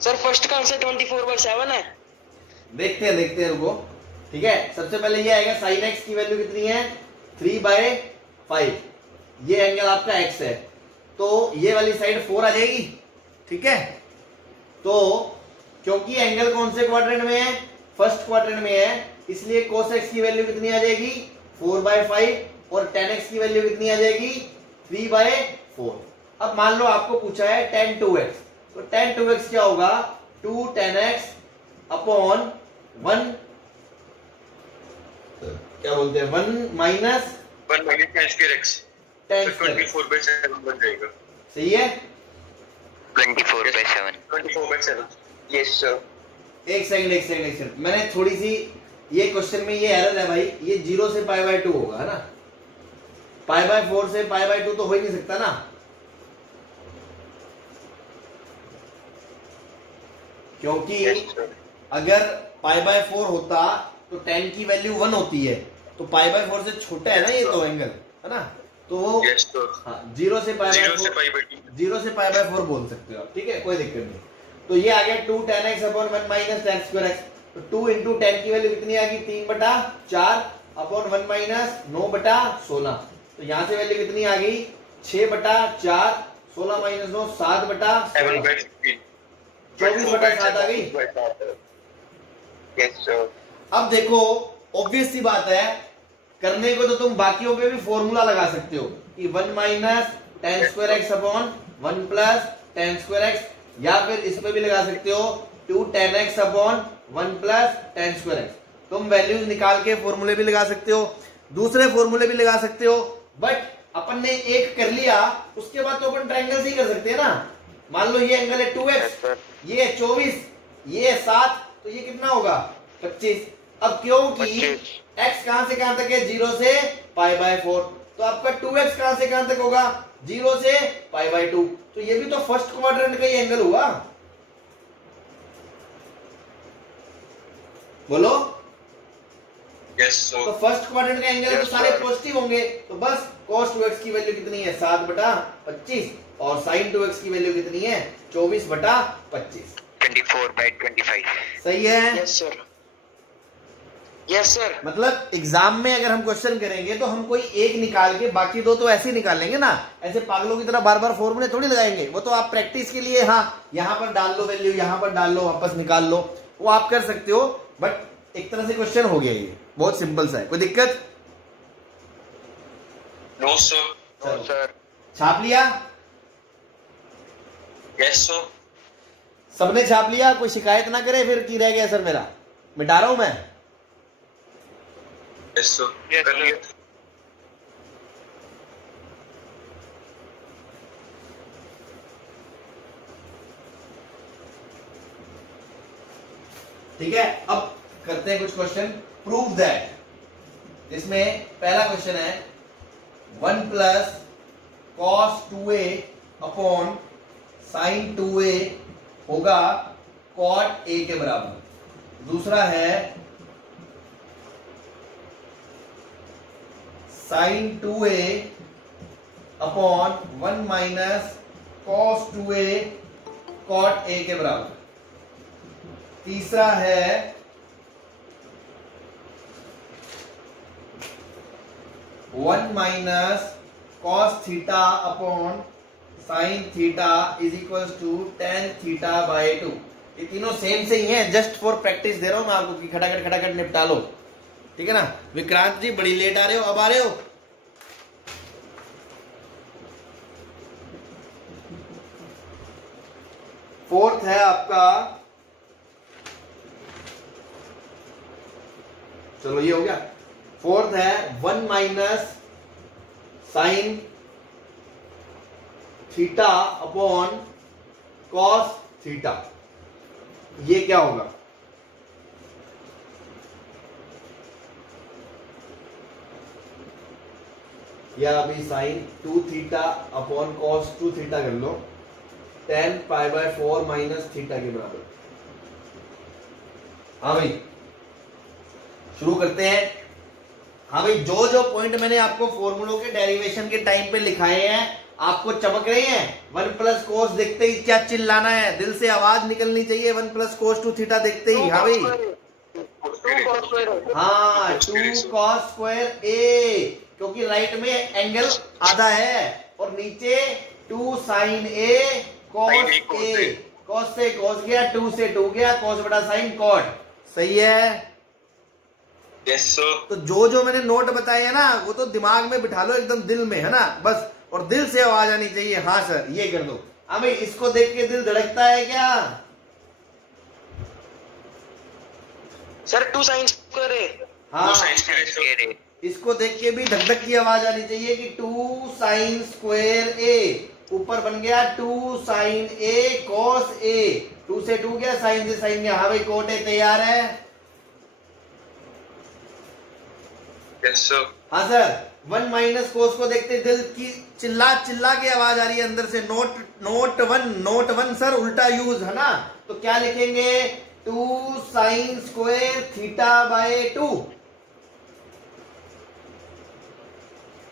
सर फर्स्ट का आंसर 24/7 है। देखते हैं रुको, ठीक है। सबसे पहले ये आएगा sin x की वैल्यू कितनी है 3/5, ये एंगल आपका x है। तो ये वाली साइड 4 आ जाएगी, ठीक है। तो क्योंकि एंगल कौन से क्वाड्रेंट में है, फर्स्ट क्वाड्रेंट में है, इसलिए cos x की वैल्यू कितनी आ जाएगी 4/5 और tan x की वैल्यू कितनी आ जाएगी 3/4। अब मान लो आपको पूछा है tan 2x, तो tan 2x क्या होगा 2 tan x अपॉन 1 क्या बोलते हैं 1 minus 1 minus tan square x, tan तो 24/7 बन जाएगा। सही है। 24/7। 24/7। Yes sir. एक सेकंड मैंने थोड़ी सी ये क्वेश्चन में ये एरर है भाई, ये 0 से π/2 होगा, है ना। π/4 से π/2 तो हो ही नहीं सकता ना, क्योंकि अगर π/4 होता तो tan की वैल्यू 1 होती है, तो π/4 से छोटा है ना ये तो एंगल, है ना। तो यस सर। हाँ 0 से π/4 0 से π/4 बोल सकते हो आप, ठीक है, कोई दिक्कत नहीं। तो ये आ गया 2 tan x upon 1 minus tan square x, तो 2 इंटू tan की वैल्यू कितनी आ गई 3/4 अपॉन 1 माइनस 9/16, तो यहां से वैल्यू कितनी आ गई 6/4, 16 माइनस 9 7/16, 24/7 आ गई। Yes sir. अब देखो ऑब्वियस सी बात है, करने को तो तुम बाकियों पे भी फॉर्मूला लगा सकते हो कि 1 minus tan square x upon 1 plus tan square x, या फिर इस पे भी लगा सकते हो 2 tan x upon 1 plus tan square x। तुम वैल्यूज निकाल के फॉर्मूले भी लगा सकते हो, दूसरे फॉर्मूले भी लगा सकते हो, बट अपन ने एक कर लिया, उसके बाद तो अपन ट्रायंगल से ही कर सकते हैं ना। मान लो ये एंगल है 2x, ये है 24, ये है 7, तो ये कितना होगा 25। अब क्योंकि x कहां से कहां तक है 0 से π/4, तो आपका 2x कहां से कहां तक होगा 0 से π/2, तो ये भी तो फर्स्ट क्वाड्रेंट का ही एंगल हुआ। बोलो यस तो सर। फर्स्ट क्वाड्रेंट का एंगल तो Yes, सारे sir. पॉजिटिव होंगे, तो बस cos 2x की वैल्यू कितनी है 7/25 और sin 2x की वैल्यू कितनी है 24/25। 24/25। सही है। Yes sir. Yes sir. मतलब एग्जाम में अगर हम क्वेश्चन करेंगे तो हम कोई एक निकाल के बाकी दो तो ऐसे ही निकालेंगे ना, ऐसे पागलों की तरह बार बार फॉर्मूले थोड़ी लगाएंगे। वो तो आप प्रैक्टिस के लिए हाँ यहां पर डाल लो वैल्यू, यहां पर डाल लो, वापस निकाल लो, वो आप कर सकते हो, बट एक तरह से क्वेश्चन हो गया, ये बहुत सिंपल सा है। कोई दिक्कत? No sir. चलो, सर छाप लिया? Yes sir. सबने छाप लिया? कोई शिकायत ना करे फिर कि रह गया सर मेरा, मिटा रहा हूं मैं। Yes sir. Yes, कर लिया। ठीक है, अब करते हैं कुछ क्वेश्चन। प्रूव दैट, जिसमें पहला क्वेश्चन है 1 plus cos 2a upon sin 2a होगा cot a के बराबर। दूसरा है sin 2a upon 1 minus cos 2a cot a के बराबर। तीसरा है 1 minus cos theta upon sin theta is equal to tan theta by 2। ये तीनों सेम से ही हैं, जस्ट फॉर प्रैक्टिस दे रहा हूं मैं आपको कि खटाखट निपटा लो, ठीक है ना। विक्रांत जी बड़ी लेट आ रहे हो, अब आ रहे हो? फोर्थ है आपका, चलो ये हो गया। फोर्थ है 1 minus sine theta upon cos theta, ये क्या होगा? या अभी sine 2 theta upon cos 2 theta कर लो, tan π/4 माइनस थीटा के बराबर। हाँ भाई शुरू करते हैं। हाँ भाई जो जो पॉइंट मैंने आपको फॉर्मूलों के डेरिवेशन के टाइम पे लिखाए हैं आपको चमक रहे हैं? 1 प्लस कोस देखते ही क्या चिल्लाना है, दिल से आवाज निकलनी चाहिए 1 प्लस कोस 2 थीटा देखते ही। हाँ भाई हाँ 2 कॉस स्क्वायर ए, क्योंकि राइट में एंगल आधा है और नीचे 2 sign A cos A, cos से कॉस गया, 2 से 2 गया, कॉस बटा साइन कॉट। सही है? Yes sir. तो जो जो मैंने नोट बताए हैं ना वो तो दिमाग में बिठा लो एकदम दिल में, है ना बस, और दिल से आवाज आनी चाहिए हाँ सर ये कर दो। हाँ भाई इसको देख के दिल धड़कता है क्या? सर 2 साइन स्क्वायर ए। हाँ सर। इसको देख के भी धक धक की आवाज आनी चाहिए कि 2 साइन स्क्वायर ए, ऊपर बन गया 2 साइन ए कॉस ए, 2 से 2 गया, साइन से साइन गया। हाँ भाई कोट ए तैयार है? Yes sir. हाँ सर 1 माइनस कोस को देखते दिल की चिल्ला चिल्ला के आवाज आ रही है अंदर से, नोट वन सर उल्टा यूज है ना, तो क्या लिखेंगे 2 sine square theta by 2।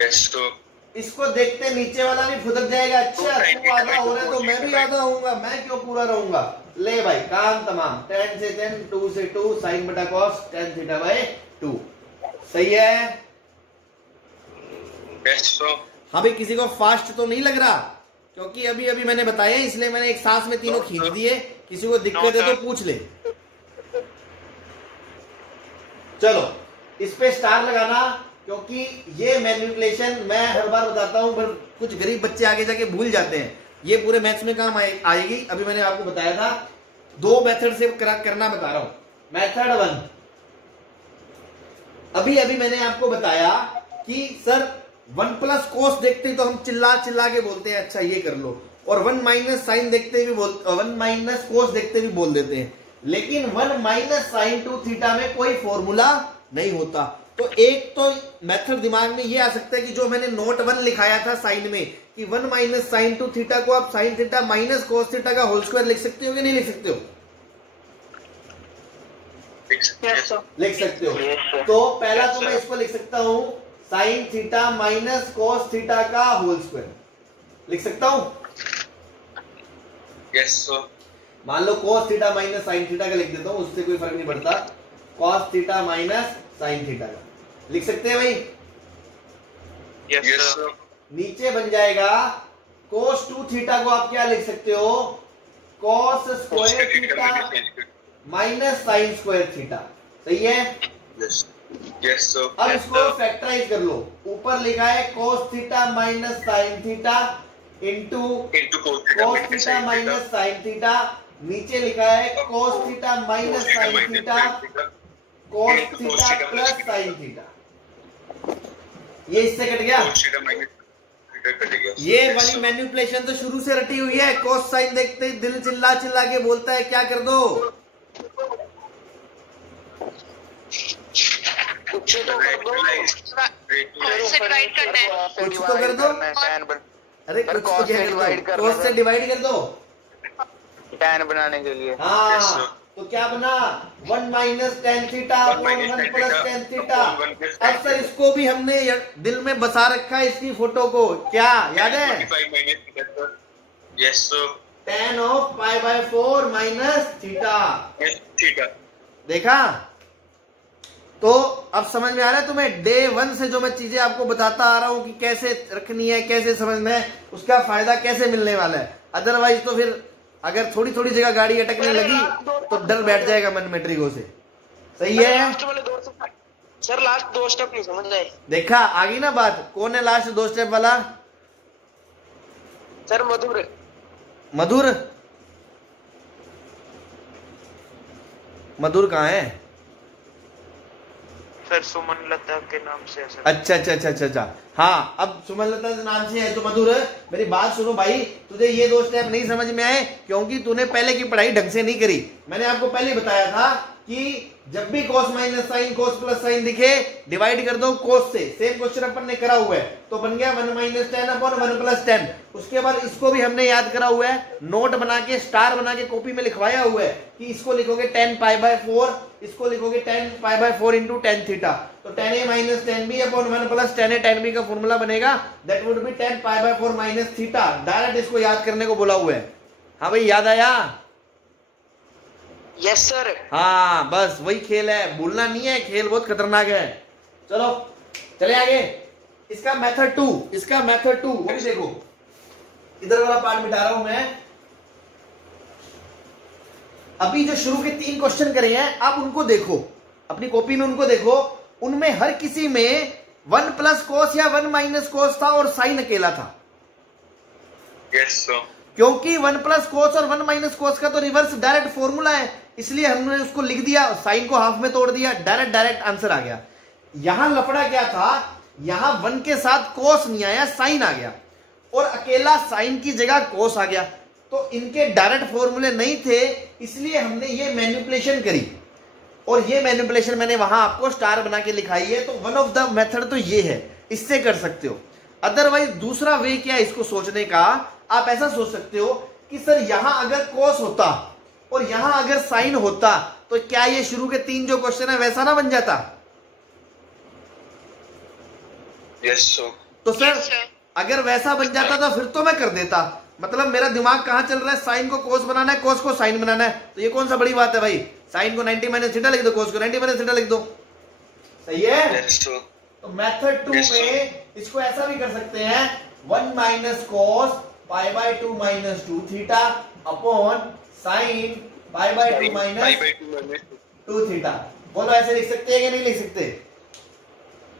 Yes sir. इसको देखते नीचे वाला भी फुदक जाएगा, अच्छा तू आधा हो रहा है तो मैं भी आधा होऊंगा, मैं क्यों पूरा रहूंगा। ले भाई काम तमाम, tan से tan 2 से 2 साइन बटा कॉस tan थीटा बाय 2। सही है? Yes sir. हाँ भाई किसी को फास्ट तो नहीं लग रहा, क्योंकि अभी अभी मैंने बताया इसलिए मैंने एक सांस में तीनों खींच दिए। किसी को दिक्कत है तो पूछ ले। चलो इस पे स्टार लगाना, क्योंकि ये मैनिपुलेशन मैं हर बार बताता हूं पर कुछ गरीब बच्चे आगे जाके भूल जाते हैं, ये पूरे मैथ्स में काम आएगी। अभी मैंने आपको बताया था 2 मेथड से करना बता रहा हूं। मेथड 1, अभी अभी मैंने आपको बताया कि सर 1 प्लस कोस देखते तो हम चिल्ला चिल्ला के बोलते हैं अच्छा ये कर लो, और 1 माइनस साइन देखते भी 1 माइनस कोस देखते भी बोल देते हैं, लेकिन 1 माइनस साइन 2 थीटा में कोई फॉर्मूला नहीं होता। तो एक तो मेथड दिमाग में ये आ सकता है कि जो मैंने नोट 1 लिखाया था साइन में कि 1 माइनस साइन 2 थीटा को आप sign theta minus cos theta का होल स्क्वायर लिख सकते हो कि नहीं लिख सकते हो? लिख सकते हो। तो पहला तो मैं इसको लिख सकता हूं sine theta minus cos theta का होल स्क्वायर, लिख सकता हूं? Yes sir. मान लो cos theta minus sine theta का लिख देता हूं, उससे कोई फर्क नहीं पड़ता, cos theta minus sine theta का लिख सकते हैं भाई? Yes sir. नीचे बन जाएगा कोस 2 थीटा को आप क्या लिख सकते हो, cos square theta minus sign square theta. सही है? Yes sir. अब इसको फैक्टराइज कर लो, ऊपर लिखा है कोस theta minus sine theta into cos theta minus sine theta, नीचे लिखा है कोस theta minus sine theta cos theta plus sine theta. ये इससे कट गया। ये वाली मैनिपुलेशन तो शुरू से रटी हुई है, कोस साइन देखते ही दिल चिल्ला चिल्ला के बोलता है क्या कर दो, कुछ तो कर दो, कुछ तो कर दो। अरे कुछ तो डिवाइड कर दो, कोस से डिवाइड कर दो tan बनाने के लिए। हाँ तो क्या बना 1 minus tan theta upon 1 plus tan theta. अब सर इसको भी हमने दिल में बसा रखा है इसकी फोटो को, क्या याद है? Yes sir. tan of pi by 4 minus theta. Theta देखा? तो अब समझ में आ रहा है तुम्हें? डे 1 से जो मैं चीजें आपको बताता आ रहा हूं कि कैसे रखनी है, कैसे समझना है, उसका फायदा कैसे मिलने वाला है। अदरवाइज तो फिर अगर थोड़ी थोड़ी जगह गाड़ी अटकने लगी तो डर बैठ जाएगा मन में ट्रिगो से। सही है? सर लास्ट 2 स्टेप नहीं समझ आए। देखा आ गई ना बात? कौन है लास्ट 2 स्टेप वाला? सर मधुर। मधुर? मधुर कहाँ है? सर सुमन लता के नाम से है सर। अच्छा अच्छा अच्छा अच्छा अच्छा, हाँ अब सुमन लता के नाम से है तो मधुर है। मेरी बात सुनो भाई, तुझे ये 2 स्टेप नहीं समझ में आए क्योंकि तूने पहले की पढ़ाई ढंग से नहीं करी। मैंने आपको पहले बताया था कि जब भी कोस minus sine cos plus sign दिखे डिवाइड कर दो कोस से। सेम क्वेश्चन अपन ने करा हुआ है, तो बन गया 1 माइनस टेन अपॉन 1 प्लस 10। उसके बाद इसको भी हमने याद करा हुआ है, नोट बना के स्टार बना के कॉपी में लिखवाया हुआ है कि इसको लिखोगे 10 पाई बाय 4, इसको लिखोगे 10 पाई बाय 4 इंटू टेन थीटा। तो 10a minus 10b upon 1 plus 10a 10b का फॉर्मूला बनेगा, that would be 10 pi by 4 minus theta. Direct इसको याद करने को बोला हुआ है। हाँ भाई याद आया? Yes sir. हाँ बस वही खेल है, भूलना नहीं है, खेल बहुत खतरनाक है। चलो चले आगे। इसका मेथड 2, इसका मेथड 2 वो भी देखो। इधर वाला पार्ट मिटा रहा हूं मैं। अभी जो शुरू के 3 क्वेश्चन करे हैं आप उनको देखो, अपनी कॉपी में उनको देखो, उनमें हर किसी में 1 प्लस कोस या 1 माइनस कोस था और साइन अकेला था। Yes sir. क्योंकि 1 प्लस कोस और 1 माइनस कोस का तो रिवर्स डायरेक्ट फॉर्मूला है, इसलिए हमने उसको लिख दिया, साइन को हाफ में तोड़ दिया, डायरेक्ट आंसर आ गया। यहां लफड़ा क्या था, यहां 1 के साथ कोस नहीं आया, साइन आ गया, और अकेला साइन की जगह कोस आ गया। तो इनके डायरेक्ट फॉर्मूले नहीं थे, इसलिए हमने ये मैनिपुलेशन करी, और ये मैनिपुलेशन मैंने वहां आपको स्टार बना के लिखाई है। तो वन ऑफ द मेथड तो ये है, इससे कर सकते हो। अदरवाइज दूसरा वे क्या है इसको सोचने का, आप ऐसा सोच सकते हो कि सर यहां अगर कोस होता और यहां अगर साइन होता तो क्या ये शुरू के 3 जो क्वेश्चन है वैसा ना बन जाता? Yes sir. तो सर अगर वैसा बन जाता तो फिर तो मैं कर देता। मतलब मेरा दिमाग कहां चल रहा है, साइन को कोस बनाना है, कोस को साइन बनाना है, तो ये कौन सा बड़ी बात है भाई? साइन को 90 माइनस थीटा लिख दो, कोस को 90 माइनस थीटा लिख दो, सही है। Yes sir. तो मेथड 2 में इसको ऐसा भी कर सकते हैं, 1 minus cos pi bye 2 minus 2 theta upon sine pi by 2 minus 2 theta. बोलो ऐसे लिख सकते हैं कि नहीं लिख सकते?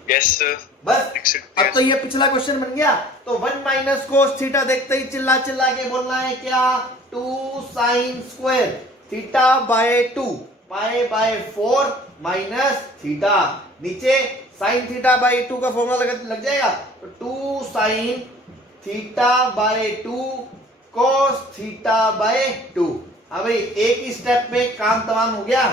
Yes sir. बस अब तो ये पिछला क्वेश्चन बन गया। तो 1 माइनस कोस थीटा देखते ही चिल्ला के बोलना है क्या, 2 sine square theta by 2 pi by 4 minus theta. नीचे साइन थीटा बाय 2 का फॉर्मूला लग जाएगा, तो 2 sine theta by 2 cos theta by 2। हाँ भाई, एक ही स्टेप में काम तमाम हो गया।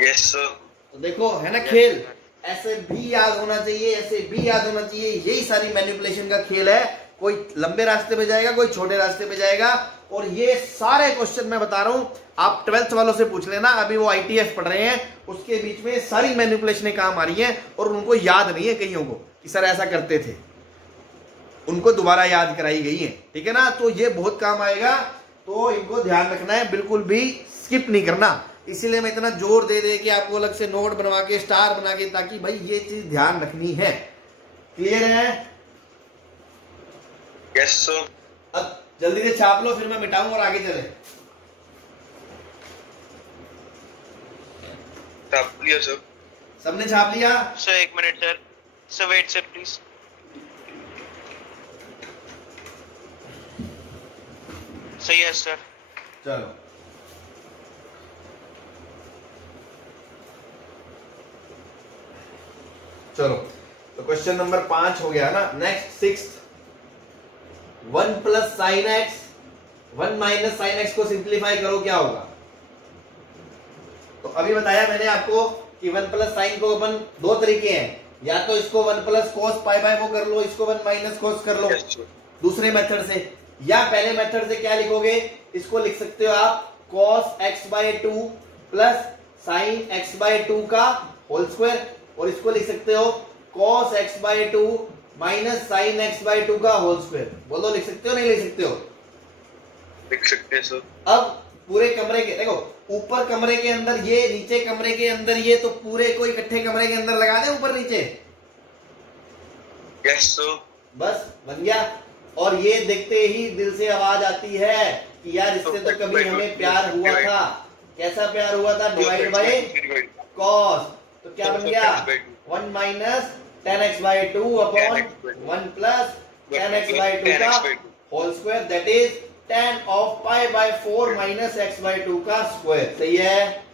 Yes sir. तो देखो है ना खेल, ऐसे भी याद होना चाहिए, ऐसे भी याद होना चाहिए। यही सारी मैनिपुलेशन का खेल है। कोई लंबे रास्ते पे जाएगा, कोई छोटे रास्ते पे जाएगा, और ये सारे क्वेश्चन मैं बता रहा हूं, आप 12th वालों से पूछ लेना, अभी वो ITF पढ़ रहे हैं, उसके बीच में सारी मैनिपुलेशनें काम आ रही हैं, और उनको याद नहीं है कईयों को कि सर ऐसा करते थे, उनको दोबारा याद कराई गई है, ठीक है ना। तो ये बहुत काम आएगा, तो इनको ध्यान रखना है, बिल्कुल भी स्किप नहीं करना। इसीलिए मैं इतना जोर दे दे के आपको अलग से नोट बनवा के स्टार बना के, ताकि भाई ये चीज ध्यान रखनी है। क्लियर है? Yes sir. अब जल्दी से छाप लो, फिर मैं मिटाऊं और आगे चले। छाप लिया सर। सबने छाप लिया? Sir 1 minute sir, sir wait sir please. सही है सर। चलो चलो, तो क्वेश्चन नंबर 5 हो गया ना। Next 6th, 1 plus sine x 1 minus sine x को सिंप्लीफाई करो, क्या होगा? तो अभी बताया मैंने आपको कि 1 प्लस साइन को अपन 2 तरीके हैं, या तो इसको 1 प्लस कोस पाई बाय वो कर लो, इसको 1 माइनस कोस कर लो दूसरे मेथड से, या पहले मेथड से क्या लिखोगे, इसको लिख सकते हो आप cos x by 2 plus sine x by 2 का होल स्क्वायर, और इसको लिख सकते हो cos x by 2 minus sine x by 2 का होल स्क्वायर। बोलो लिख सकते हो नहीं लिख सकते हो? लिख सकते हैं सर। अब पूरे कमरे के देखो, ऊपर कमरे के अंदर ये, नीचे कमरे के अंदर ये, तो पूरे को इकट्ठे कमरे के अंदर लगा दे ऊपर नीचे। Yes sir. बस बन गया। और ये देखते ही दिल से आवाज आती है कि यार इससे तो कभी हमें प्यार हुआ था। कैसा प्यार हुआ था? Divide by cos. तो क्या बन गया? 1 minus 10x by 2 upon 1 plus 10x by 2 का whole square, that is 10 of pi by 4 minus x by 2 का स्क्वायर। सही है?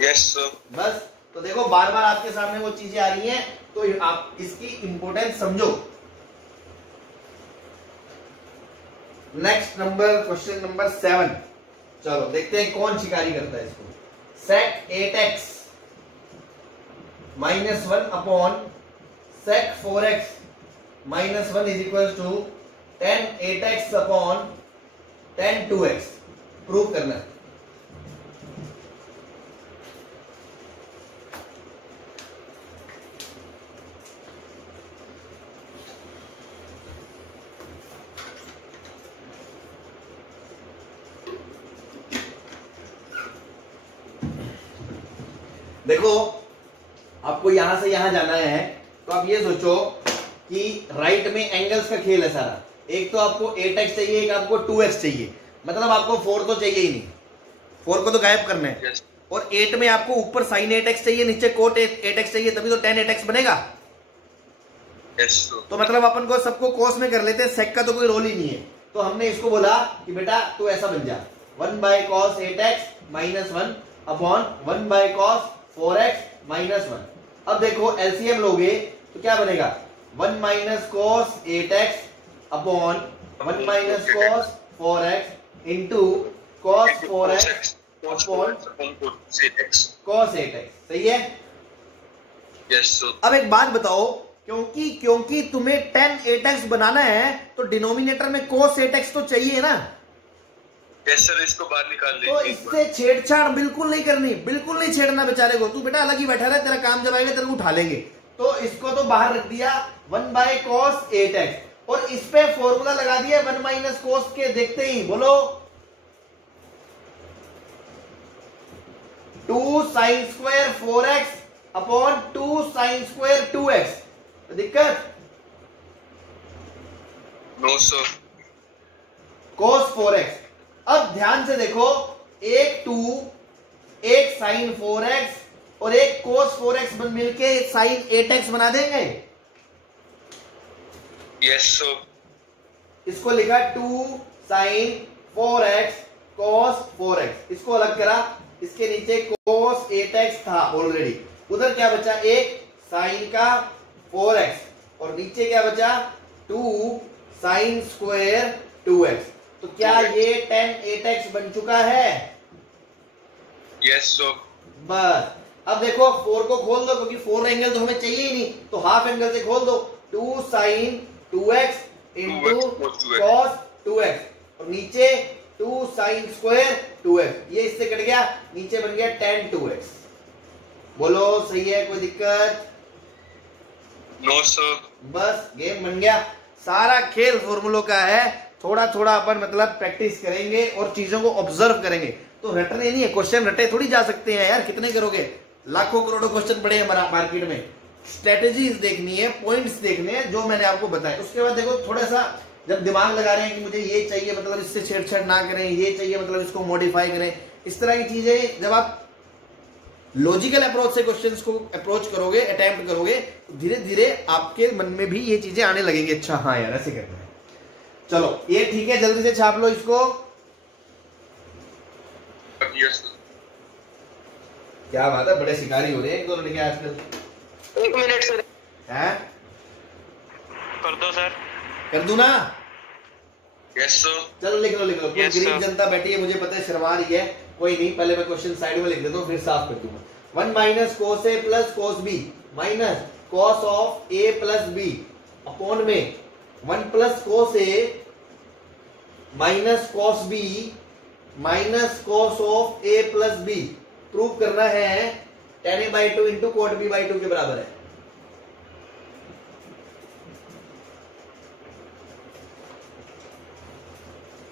Yes sir. बस। तो देखो बार बार आपके सामने वो चीजें आ रही हैं, तो आप इसकी इंपोर्टेंस समझो। Next number, question number 7। चलो देखते हैं कौन शिकारी करता है इसको। Sec 8x minus 1 upon sec 4x minus 1 is equal to 10 8x upon 10 2x। Prove करना है। देखो आपको यहां से यहां जाना है, तो आप ये सोचो कि राइट में एंगल्स का खेल है सारा। एक तो आपको 8x चाहिए, एक आपको 2x चाहिए, मतलब आपको 4 तो चाहिए ही नहीं, 4 को तो गायब करना है। Yes. और 8 में आपको ऊपर sin 8x चाहिए, नीचे cot 8x चाहिए, तभी तो tan 8x बनेगा। Yes, sir. तो मतलब अपन को सबको cos में कर लेते हैं, sec का तो कोई रोल ही नहीं है। तो हमने इसको बोला कि बेटा तू ऐसा बन जा, 1 by cos 8x minus 1 upon 1 by cos 4x minus 1। अब देखो एलसीएम लोगे तो क्या बनेगा, 1 minus cos 8x upon 1 minus cos 4x into cos 4x upon cos 8x। सही है। Yes, sir. अब एक बात बताओ, क्योंकि तुम्हें tan 8x बनाना है तो डिनोमिनेटर में cos 8x तो चाहिए ना। Yes, sir. इसको बाहर निकाल तो लीजिए। इससे छेड़छाड़ बिल्कुल नहीं करनी, बिल्कुल नहीं छेड़ना बेचारे को। तू बेटा अलग ही बैठा रहे, तेरा काम जब आएगा तेरे को उठा लेंगे। तो इसको तो बाहर रख दिया 1 by cos 8x, और इस पे फॉर्मूला लगा दिया 1 minus cos के। देखते ही बोलो 2 sin square 4x upon 2 sin square 2x। दिक्कत No, sir. cos 4x। अब ध्यान से देखो, एक 2, एक sin 4x और एक cos 4x मिलके sin 8x बना देंगे। Yes, sir. इसको लिखा 2 sin 4x cos 4x, इसको अलग करा, इसके नीचे cos 8x था ऑलरेडी, उधर क्या बचा, एक sin का 4x और नीचे क्या बचा 2 sin square 2x। तो क्या ये tan 8x बन चुका है। Yes, sir. बस अब देखो 4 को खोल दो, क्योंकि 4 एंगल तो हमें चाहिए ही नहीं, तो हाफ एंगल से खोल दो, 2 sin 2x into cos 2x और नीचे 2 sin square 2x, ये इससे कट गया, नीचे बन गया tan 2x। बोलो सही है, कोई दिक्कत। No, sir. बस गेम बन गया। सारा खेल फॉर्मूलों का है, थोड़ा थोड़ा अपन मतलब प्रैक्टिस करेंगे और चीजों को ऑब्जर्व करेंगे। तो रटने नहीं है, क्वेश्चन रटे थोड़ी जा सकते हैं यार, कितने करोगे, लाखों करोड़ों क्वेश्चन पड़े हैं मार्केट में। स्ट्रेटेजीज देखनी है, पॉइंट्स देखने हैं जो मैंने आपको बताया। उसके बाद देखो थोड़ा सा जब दिमाग लगा रहे हैं कि मुझे ये चाहिए, मतलब इससे छेड़छाड़ ना करें, ये चाहिए मतलब इसको मॉडिफाई करें, इस तरह की चीजें जब आप लॉजिकल अप्रोच से क्वेश्चंस को अप्रोच करोगे, अटेम्प्ट करोगे, तो धीरे धीरे आपके मन में भी ये चीजें आने लगेंगी। अच्छा हाँ यार ऐसे करना है। चलो ये ठीक है, जल्दी से छाप लो इसको। Yes, sir. क्या बात है, बड़े शिकारी हो रहे हैं एक दो लड़के आजकल। 1 मिनट सर। हैं कर दो सर। कर दूं ना। Yes, sir. चलो लिख लो लिख लो। Yes, गरीब sir. जनता बैठी है, मुझे पता है शर्मा रही है, कोई नहीं, पहले मैं क्वेश्चन साइड में लिख देता हूँ, फिर साफ कर दूंगा। 1 minus cos a plus cos b minus cos of a plus b upon में 1 plus cos a minus cos b minus cos of a plus b। Prove करना है tan a by 2 into cot b by 2 के बराबर है।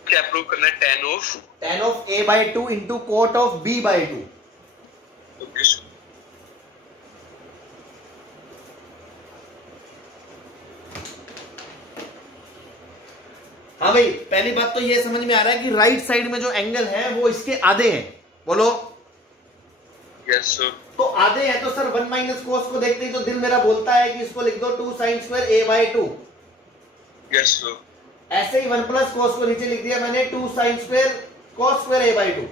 क्या प्रूव करना है, tan of a by 2 into cot of b by 2। okay, sir. हाँ भाई, पहली बात तो ये समझ में आ रहा है कि राइट साइड में जो एंगल है वो इसके आधे हैं। बोलो Yes, sir. तो आधे हैं, तो सर 1 माइनस कोस को देखते ही तो दिल मेरा बोलता है कि इसको लिख दो 2 sine square a by 2। Yes, sir. ऐसे ही 1 प्लस कोस को नीचे लिख दिया मैंने 2 sine square cos square a by 2।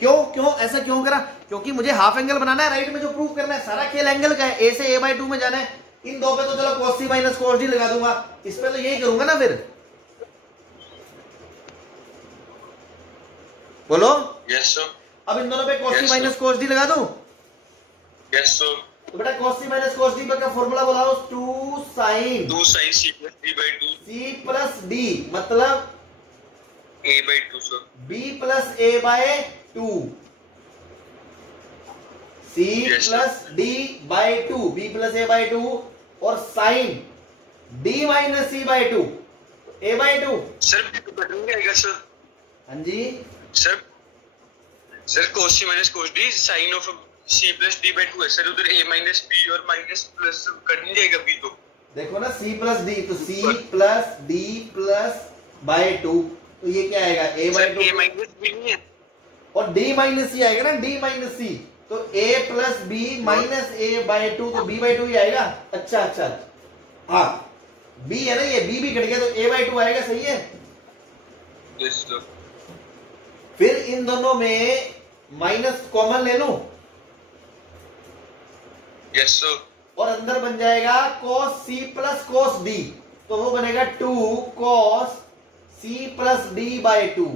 क्यों ऐसा क्यों करा, क्योंकि मुझे हाफ एंगल बनाना है, राइट में जो प्रूव करना है, सारा खेल एंगल का है। a से a बाई 2 में जाना है। इन दो पे तो चलो cos c minus cos d लगा दूंगा, इस पे तो यही करूंगा ना फिर। बोलो Yes, sir. अब इन दोनों पे cos c Yes, minus cos d लगा दूं। Yes, sir. तो बेटा cos c minus cos d का फॉर्मूला बोलाओ 2 sin 2 sin c plus d by 2 c plus d मतलब a by 2, sir. b plus a by 2 c Yes, plus d by 2 b plus a by 2 और sin d minus c by 2 a by 2। Sir, cut नहीं आएगा, sir. हाँ जी Sir, cos c minus cos d sin of C plus D by 2 है सर, उधर A माइनस B और माइनस प्लस कट नहीं जाएगा B तो। देखो ना C प्लस डी, तो C plus D plus by 2, तो ये क्या आएगा A by 2 A minus B नहीं है और D माइनस C आएगा ना, D माइनस C, तो A plus B minus A by 2, तो B बाय 2 ही आएगा। अच्छा अच्छा, हाँ B है ना, ये B भी कट गया तो A बाय 2 आएगा, सही है। Yes sir. फिर इन दोनों में माइनस कॉमन ले लूं यस सर। और अंदर बन जाएगा cos C plus cos D, तो वो बनेगा 2 cos C plus D by 2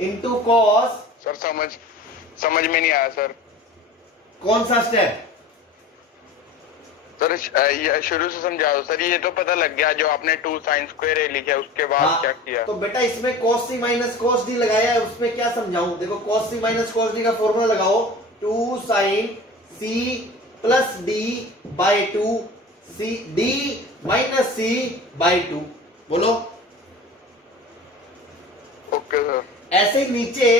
into cos। Sir समझ में नहीं आया सर। कौन सा स्टेप? सर ये शुरू से समझा दो सर। ये तो पता लग गया जो आपने 2 साइन स्क्वायर ए लिखा है, उसके बाद हाँ, क्या किया? तो बेटा इसमें cos C minus cos D लगाया है, उसमें क्या समझाऊं? देखो cos C minus cos D का फॉर्मूला लगाओ, 2 sine C plus D by 2 C D minus C by 2, बोलो। Okay sir. ऐसे ही नीचे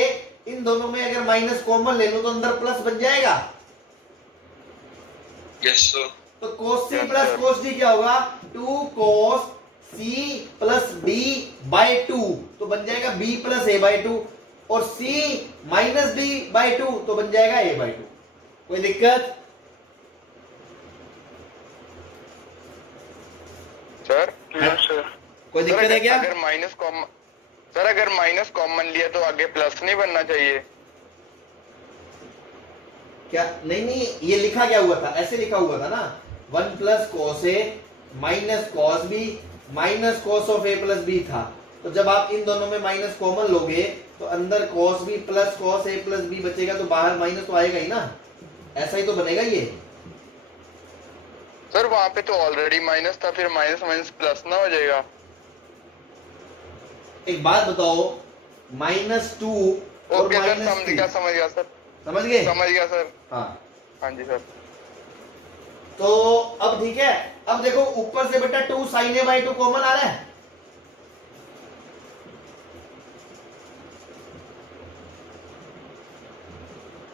इन दोनों में अगर माइनस कॉमन ले लो तो अंदर प्लस बन जाएगा। Yes sir. तो cos C Yes, plus sir. cos D क्या होगा? 2 cos C plus D by 2, तो बन जाएगा B प्लस A बाय 2, और C माइनस D बाय 2, तो बन जाएगा A बाय 2। कोई दिक्कत? सर कोई दिक्कत है क्या? अगर माइनस कॉमन लिया तो आगे प्लस नहीं बनना चाहिए? क्या? नहीं, ये लिखा क्या हुआ था? ऐसे लिखा हुआ था ना, 1 plus cos A minus cos B minus cos of A plus B था। तो जब आप इन दोनों में माइनस कॉमन लोगे तो अंदर cos B plus cos A plus B बचेगा, तो बाहर माइनस तो आएगा ही ना, ऐसा ही तो बनेगा ये। सर वहां पे तो ऑलरेडी माइनस था, फिर माइनस माइनस प्लस ना हो जाएगा? एक बात बताओ, -2 और ओके सर, समझ -3, गया सर। समझ गए? समझ गया सर। हाँ, हाँ जी सर। तो अब ठीक है। अब देखो ऊपर से बेटा 2 sin A बाई 2 कॉमन आ रहा है,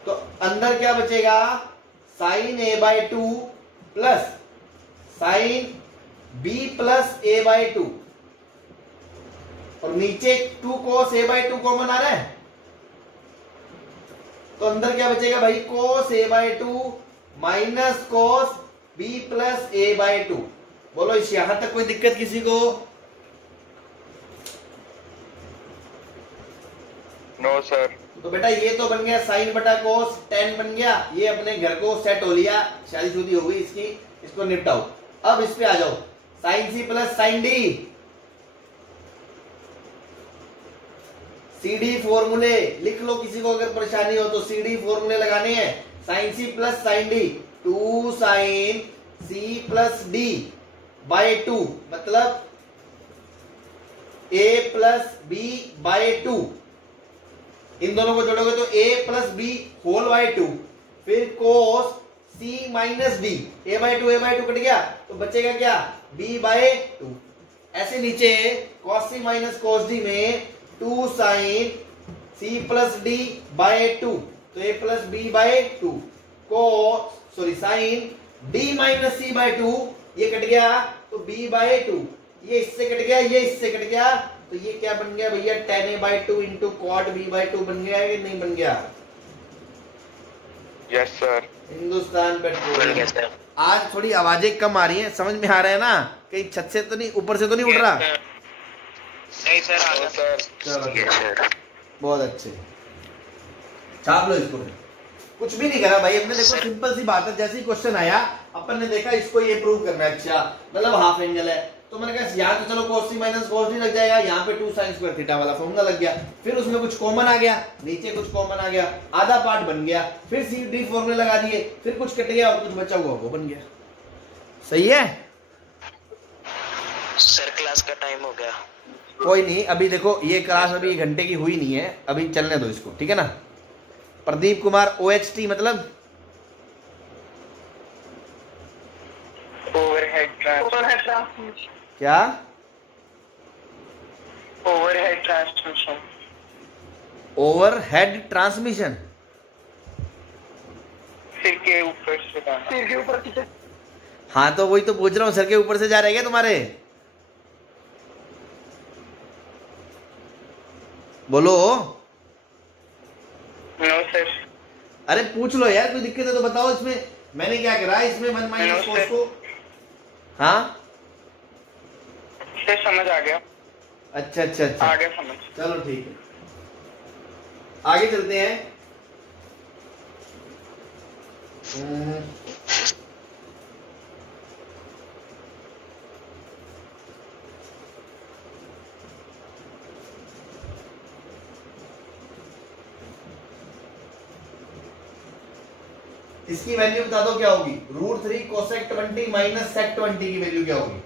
तो अंदर क्या बचेगा? sin A by 2 plus sin B plus A by 2, और नीचे 2 cos A बाई 2 कॉमन आ रहा है, तो अंदर क्या बचेगा भाई? cos A by 2 minus cos B plus A by 2। बोलो इस यहां तक कोई दिक्कत किसी को? No sir. तो बेटा ये तो बन गया sin बटा cos, tan बन गया, ये अपने घर को सेट हो लिया, शादी हो गई इसकी, इसको निपटाओ। अब इस पे आ जाओ, sin C plus sin D, CD फॉर्मूले लिख लो, किसी को अगर परेशानी हो तो CD फॉर्मूले लगाने हैं। sin C plus sin D, 2 sin C plus D by 2, मतलब A प्लस B बाय 2, इन दोनों को जोड़ोगे तो A plus B whole by 2, फिर cos C minus D, A by 2 cut गया, तो बचेगा क्या? B by 2। ऐसे नीचे cos C minus cos D में 2 sin C plus D by 2, तो A plus B by 2, sin D minus C by 2, ये कट गया तो B बाय 2, ये इससे कट गया, ये इससे कट गया, तो ये क्या बन गया भैया? tan A by 2 into cot B by 2 बन गया है कि नहीं बन गया? Yes sir. हिंदुस्तान पेट्रोलियम। आज थोड़ी आवाजें कम आ रही हैं, समझ में आ रहा है ना? कहीं छत से तो नहीं, ऊपर से तो नहीं उड़ रहा? नहीं सर, आ गया सर। चलो बहुत अच्छे, छाप लो इसको। कुछ भी नहीं करा भाई हमने, देखो सिंपल सी बात है, जैसे ही क्वेश्चन आया अपन ने देखा इसको ये प्रूव करना है, अच्छा मतलब हाफ एंगल है, तो मैंने कहा यहाँ तो चलो cos C minus cos D लग जाएगा, यहाँ पे 2 sin स्क्वायर थीटा वाला फॉर्मूला लग गया, फिर उसमें कुछ कॉमन आ गया, नीचे कुछ कॉमन आ गया, आधा पार्ट बन गया, फिर C D फॉर्मूले लगा दिए, फिर कुछ कट गया और कुछ बचा हुआ वो बन गया। सही है सर, क्लास का टाइम हो गया। कोई नहीं, अभी देखो ये क्लास अभी घंटे की हुई नहीं है, अभी चलने दो इसको, ठीक है ना? प्रदीप कुमार OHT मतलब ओवरहेड ट्रांसमिशन। क्या? Overhead transmission. ओवरहेड ट्रांसमिशन, सिर के ऊपर से जाना। सिर के ऊपर कितने? हाँ तो वही तो पूछ रहा हूँ, सर के ऊपर से जा रहे क्या तुम्हारे? बोलो। No sir. अरे पूछ लो यार, कोई दिक्कत है तो बताओ। इसमें मैंने क्या करा, इसमें 1 माइनस कोस को। हाँ सर समझ आ गया। अच्छा अच्छा अच्छा, आ गया समझ। चलो ठीक है, आगे चलते हैं। इसकी वैल्यू बता दो क्या होगी। √3 कोसेक 20 माइनस सेक 20 की वैल्यू क्या होगी?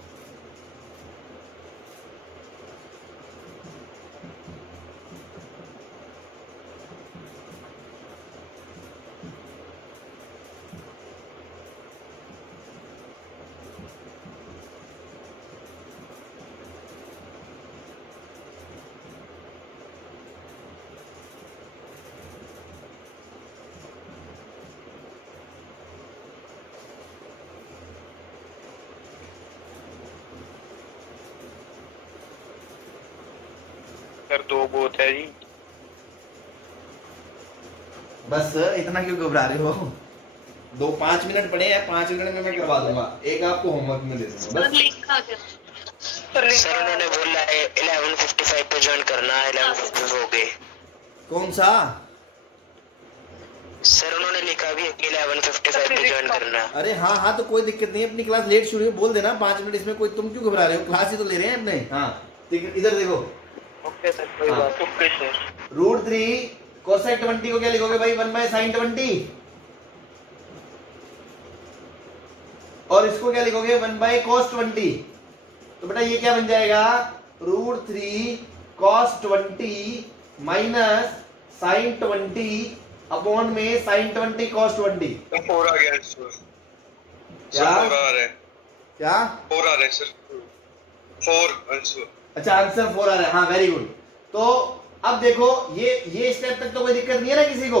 सर 2 बहुत है जी। बस इतना क्यों घबरा रहे हो? 5 मिनट पड़े हैं, 5 मिनट में मैं करवा दूंगा। एक आपको होमवर्क में दे दूंगा बस। सर उन्होंने बोला है 11:55 पे ज्वाइन करना। 11:55 हो गए। कौन सा? सर उन्होंने लिखा भी है कि 11:55 पे ज्वाइन करना। अरे हाँ हाँ, तो कोई दिक्कत नहीं है, अपनी क्लास लेट शुरू है, बोल देना 5 मिनट। इसमें कोई, तुम क्यों घबरा रहे हो? क्लास ही तो ले रहे हैं अपने। हाँ ठीक है, इधर देखो। ओके सर, कोई बात। Okay sir. √3 कोसेक 20 को क्या लिखोगे भाई? 1/sin 20। और इसको क्या लिखोगे? 1/cos 20। तो बेटा ये क्या बन जाएगा? √3 cos 20 माइनस sin 20 अपॉन में sin 20 cos 20। 4 आ गया सर। क्या 4 आ रहा है। क्या 4 आ रहा है सर। 4 आंसर। अच्छा, आंसर 4 आ रहा है। हाँ वेरी गुड। तो अब देखो, ये स्टेप तक तो कोई दिक्कत नहीं है ना किसी को?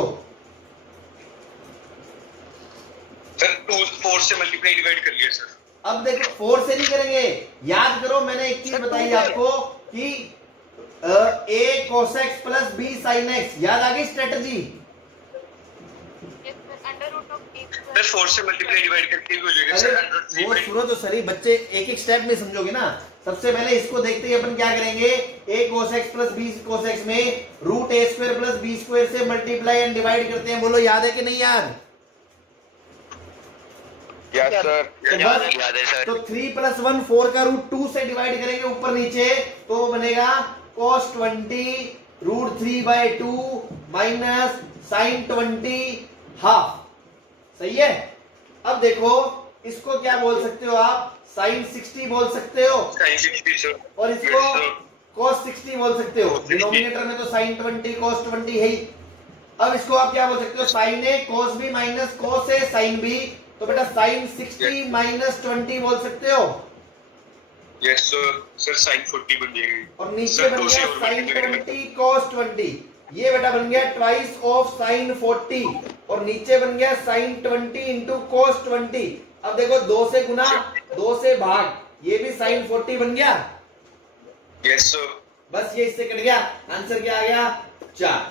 सर 4 से मल्टीप्लाई डिवाइड कर लिया सर। अब देखो 4 से नहीं करेंगे, याद करो मैंने एक चीज बताई आपको कि a cos x plus b sin x। याद आ गई स्ट्रेटजी? सर 4 से मल्टीप्लाई डिवाइड करके भी हो जाएगा अरे सर। वो सुनो तो सही, बच्चे एक एक स्टेप में समझोगे ना। सबसे पहले इसको देखते ही अपन क्या करेंगे, a cos x plus b cos x में √a² प्लस b² से मल्टीप्लाई एंड डिवाइड करते हैं। बोलो याद है कि नहीं यार? Yes sir. याद है सर। तो 3 + 1 4 का √2 से डिवाइड करेंगे ऊपर नीचे, तो वो बनेगा cos 20 √3/2 माइनस sin 20 हाफ। सही है? अब देखो इसको क्या बोल सकते हो आप? sin 60 बोल सकते हो, sin 60 सर। और इसको cos 60 बोल सकते हो। डिनोमिनेटर में तो sin 20 cos 20 है ही। अब इसको आप क्या बोल सकते हो? sin a cos b minus cos a sin b। तो बेटा sin 60 माइनस 20 बोल सकते हो। Yes sir. सर sin 40 बन जाएगी। और नीचे बन गया sin 20 cos 20। ये बेटा बन गया ट्वाइस ऑफ sin 40। और नीचे बन गया sin 20 इंटू cos 20। अब देखो 2 से गुना, 2 से भाग, ये भी sin 40 बन गया। Yes sir. बस ये इससे कट गया। आंसर क्या आ गया? 4।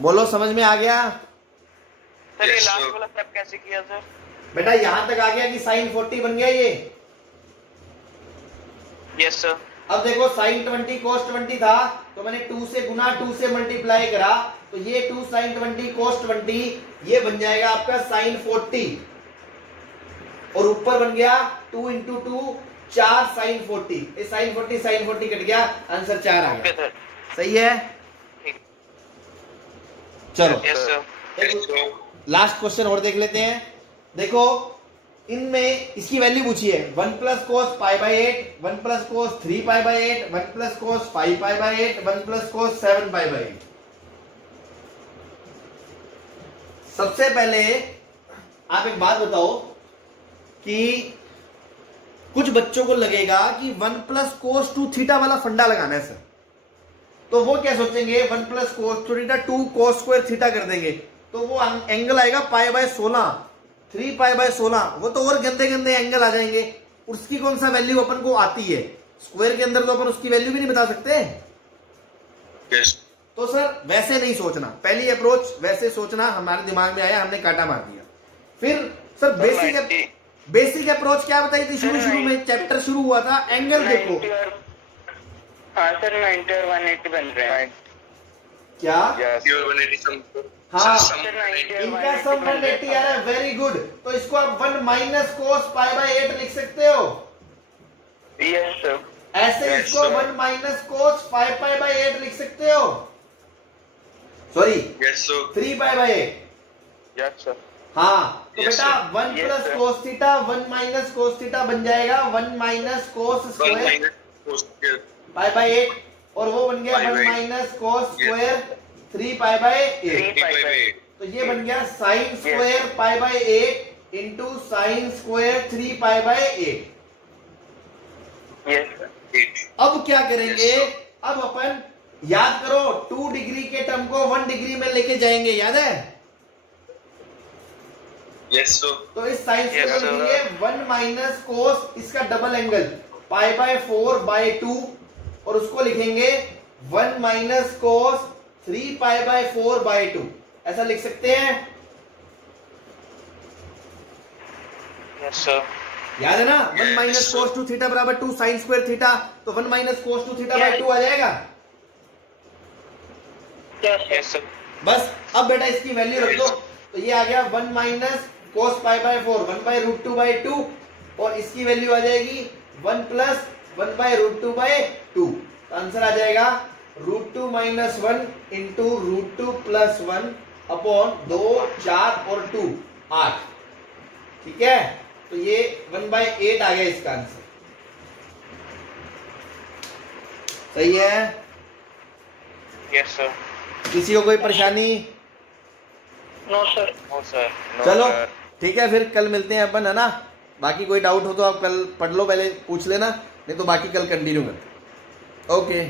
बोलो समझ में आ गया? सर ये Yes, लास्ट sir. वाला स्टेप कैसे किया सर? बेटा यहां तक आ गया कि sin 40 बन गया ये। Yes sir. अब देखो sin 20 cos 20 था, तो मैंने 2 से गुना, 2 से मल्टीप्लाई करा, तो ये 2 sin 20 cos 20 ये बन जाएगा आपका sin 40। और ऊपर बन गया 2 × 2 4 sin 40। ये sin 40 कट गया, आंसर 4 आ ओके गया। सर। सही है? ठीक। चलो यस सर। एक लास्ट क्वेश्चन और देख लेते हैं। देखो इनमें इसकी वैल्यू पूछी है 1 + cos π/8, 1 + cos 3π/8, 1 + cos 5π/8, 1 + cos 7π/8। सबसे पहले आप एक बात बताओ कि कुछ बच्चों को लगेगा कि 1 + cos 2θ वाला फंडा लगाना है सर, तो वो क्या सोचेंगे 1 + cos 2θ 2 cos² θ कर देंगे। तो वो एंगल आएगा पाई बाय 16, 3 पाई बाय 16। वो तो और गंदे गंदे एंगल आ जाएंगे। उसकी कौन सा वैल्यू अपन को आती है? स्क्वायर के अंदर तो अपन उसकी वैल्यू भी नहीं बता सकते। यस तो सर वैसे नहीं सोचना, पहली अप्रोच वैसे सोचना, हमारे दिमाग में आया, हमने काटा मार दिया। फिर सर बेसिक अप्रोच क्या बताई थी शुरू में चैप्टर शुरू हुआ था? एंगल देखो। हाँ सर 90 और 180 बन रहे हैं। क्या? प्योर 180 सम। हाँ इनका सम 180 आ रहा है, वेरी गुड। तो इसको आप 1 माइनस कोस पाई बाय 8 लिख सकते हो। Yes sir. ऐसे Yes, इसको sir. 1 minus cos 5 pi by 8 लिख सकते हो। Sorry yes sir 3 pi bye 8। Yes sir. हाँ तो Yes, बेटा sir. 1 Yes, plus sir. Cos theta 1 minus cos theta बन जाएगा 1 minus cos 1 square minus cos square pi by 8, और वो बन गया Pi 1 by 8. Minus cos square 3 pi bye 8। 3 pi bye 8। तो ये बन गया sine square pi by 8 into sine square 3 pi bye 8। Yes sir. 8। अब क्या करेंगे? Yes, अब अपन याद करो 2 डिग्री के टर्म को 1 डिग्री में लेके जाएंगे, याद है? यस सर तो इस साइन Yes, को sir. लिखेंगे 1 माइनस कोस इसका double angle pi by 4 by 2, और उसको लिखेंगे 1 minus cos 3 pi by 4 by 2। ऐसा लिख सकते हैं? Yes sir. याद है ना? 1 Yes, minus sir. Cos 2 theta बराबर 2 साइन स्क्वायर थीटा, तो 1 minus cos 2 theta by Yes. 2 आ जाएगा। Yes sir. बस अब बेटा इसकी वैल्यू रख दो, तो ये आ गया 1 minus cos pi by 4 1 by root 2 by 2, और इसकी वैल्यू आ जाएगी 1 प्लस 1 बाय रूट 2 बाय 2। तो आंसर आ जाएगा root 2 minus 1 into root 2 plus 1 upon 2 4 और 2 8। ठीक है, तो ये 1 बाय 8 आ गया इसका आंसर। सही है? Yes sir. किसी को कोई परेशानी? No sir. No sir. चलो ठीक है, फिर कल मिलते हैं अपन, है ना? बाकी कोई डाउट हो तो आप कल पढ़ लो, पहले पूछ लेना, नहीं तो बाकी कल कंटिन्यू करते। ओके।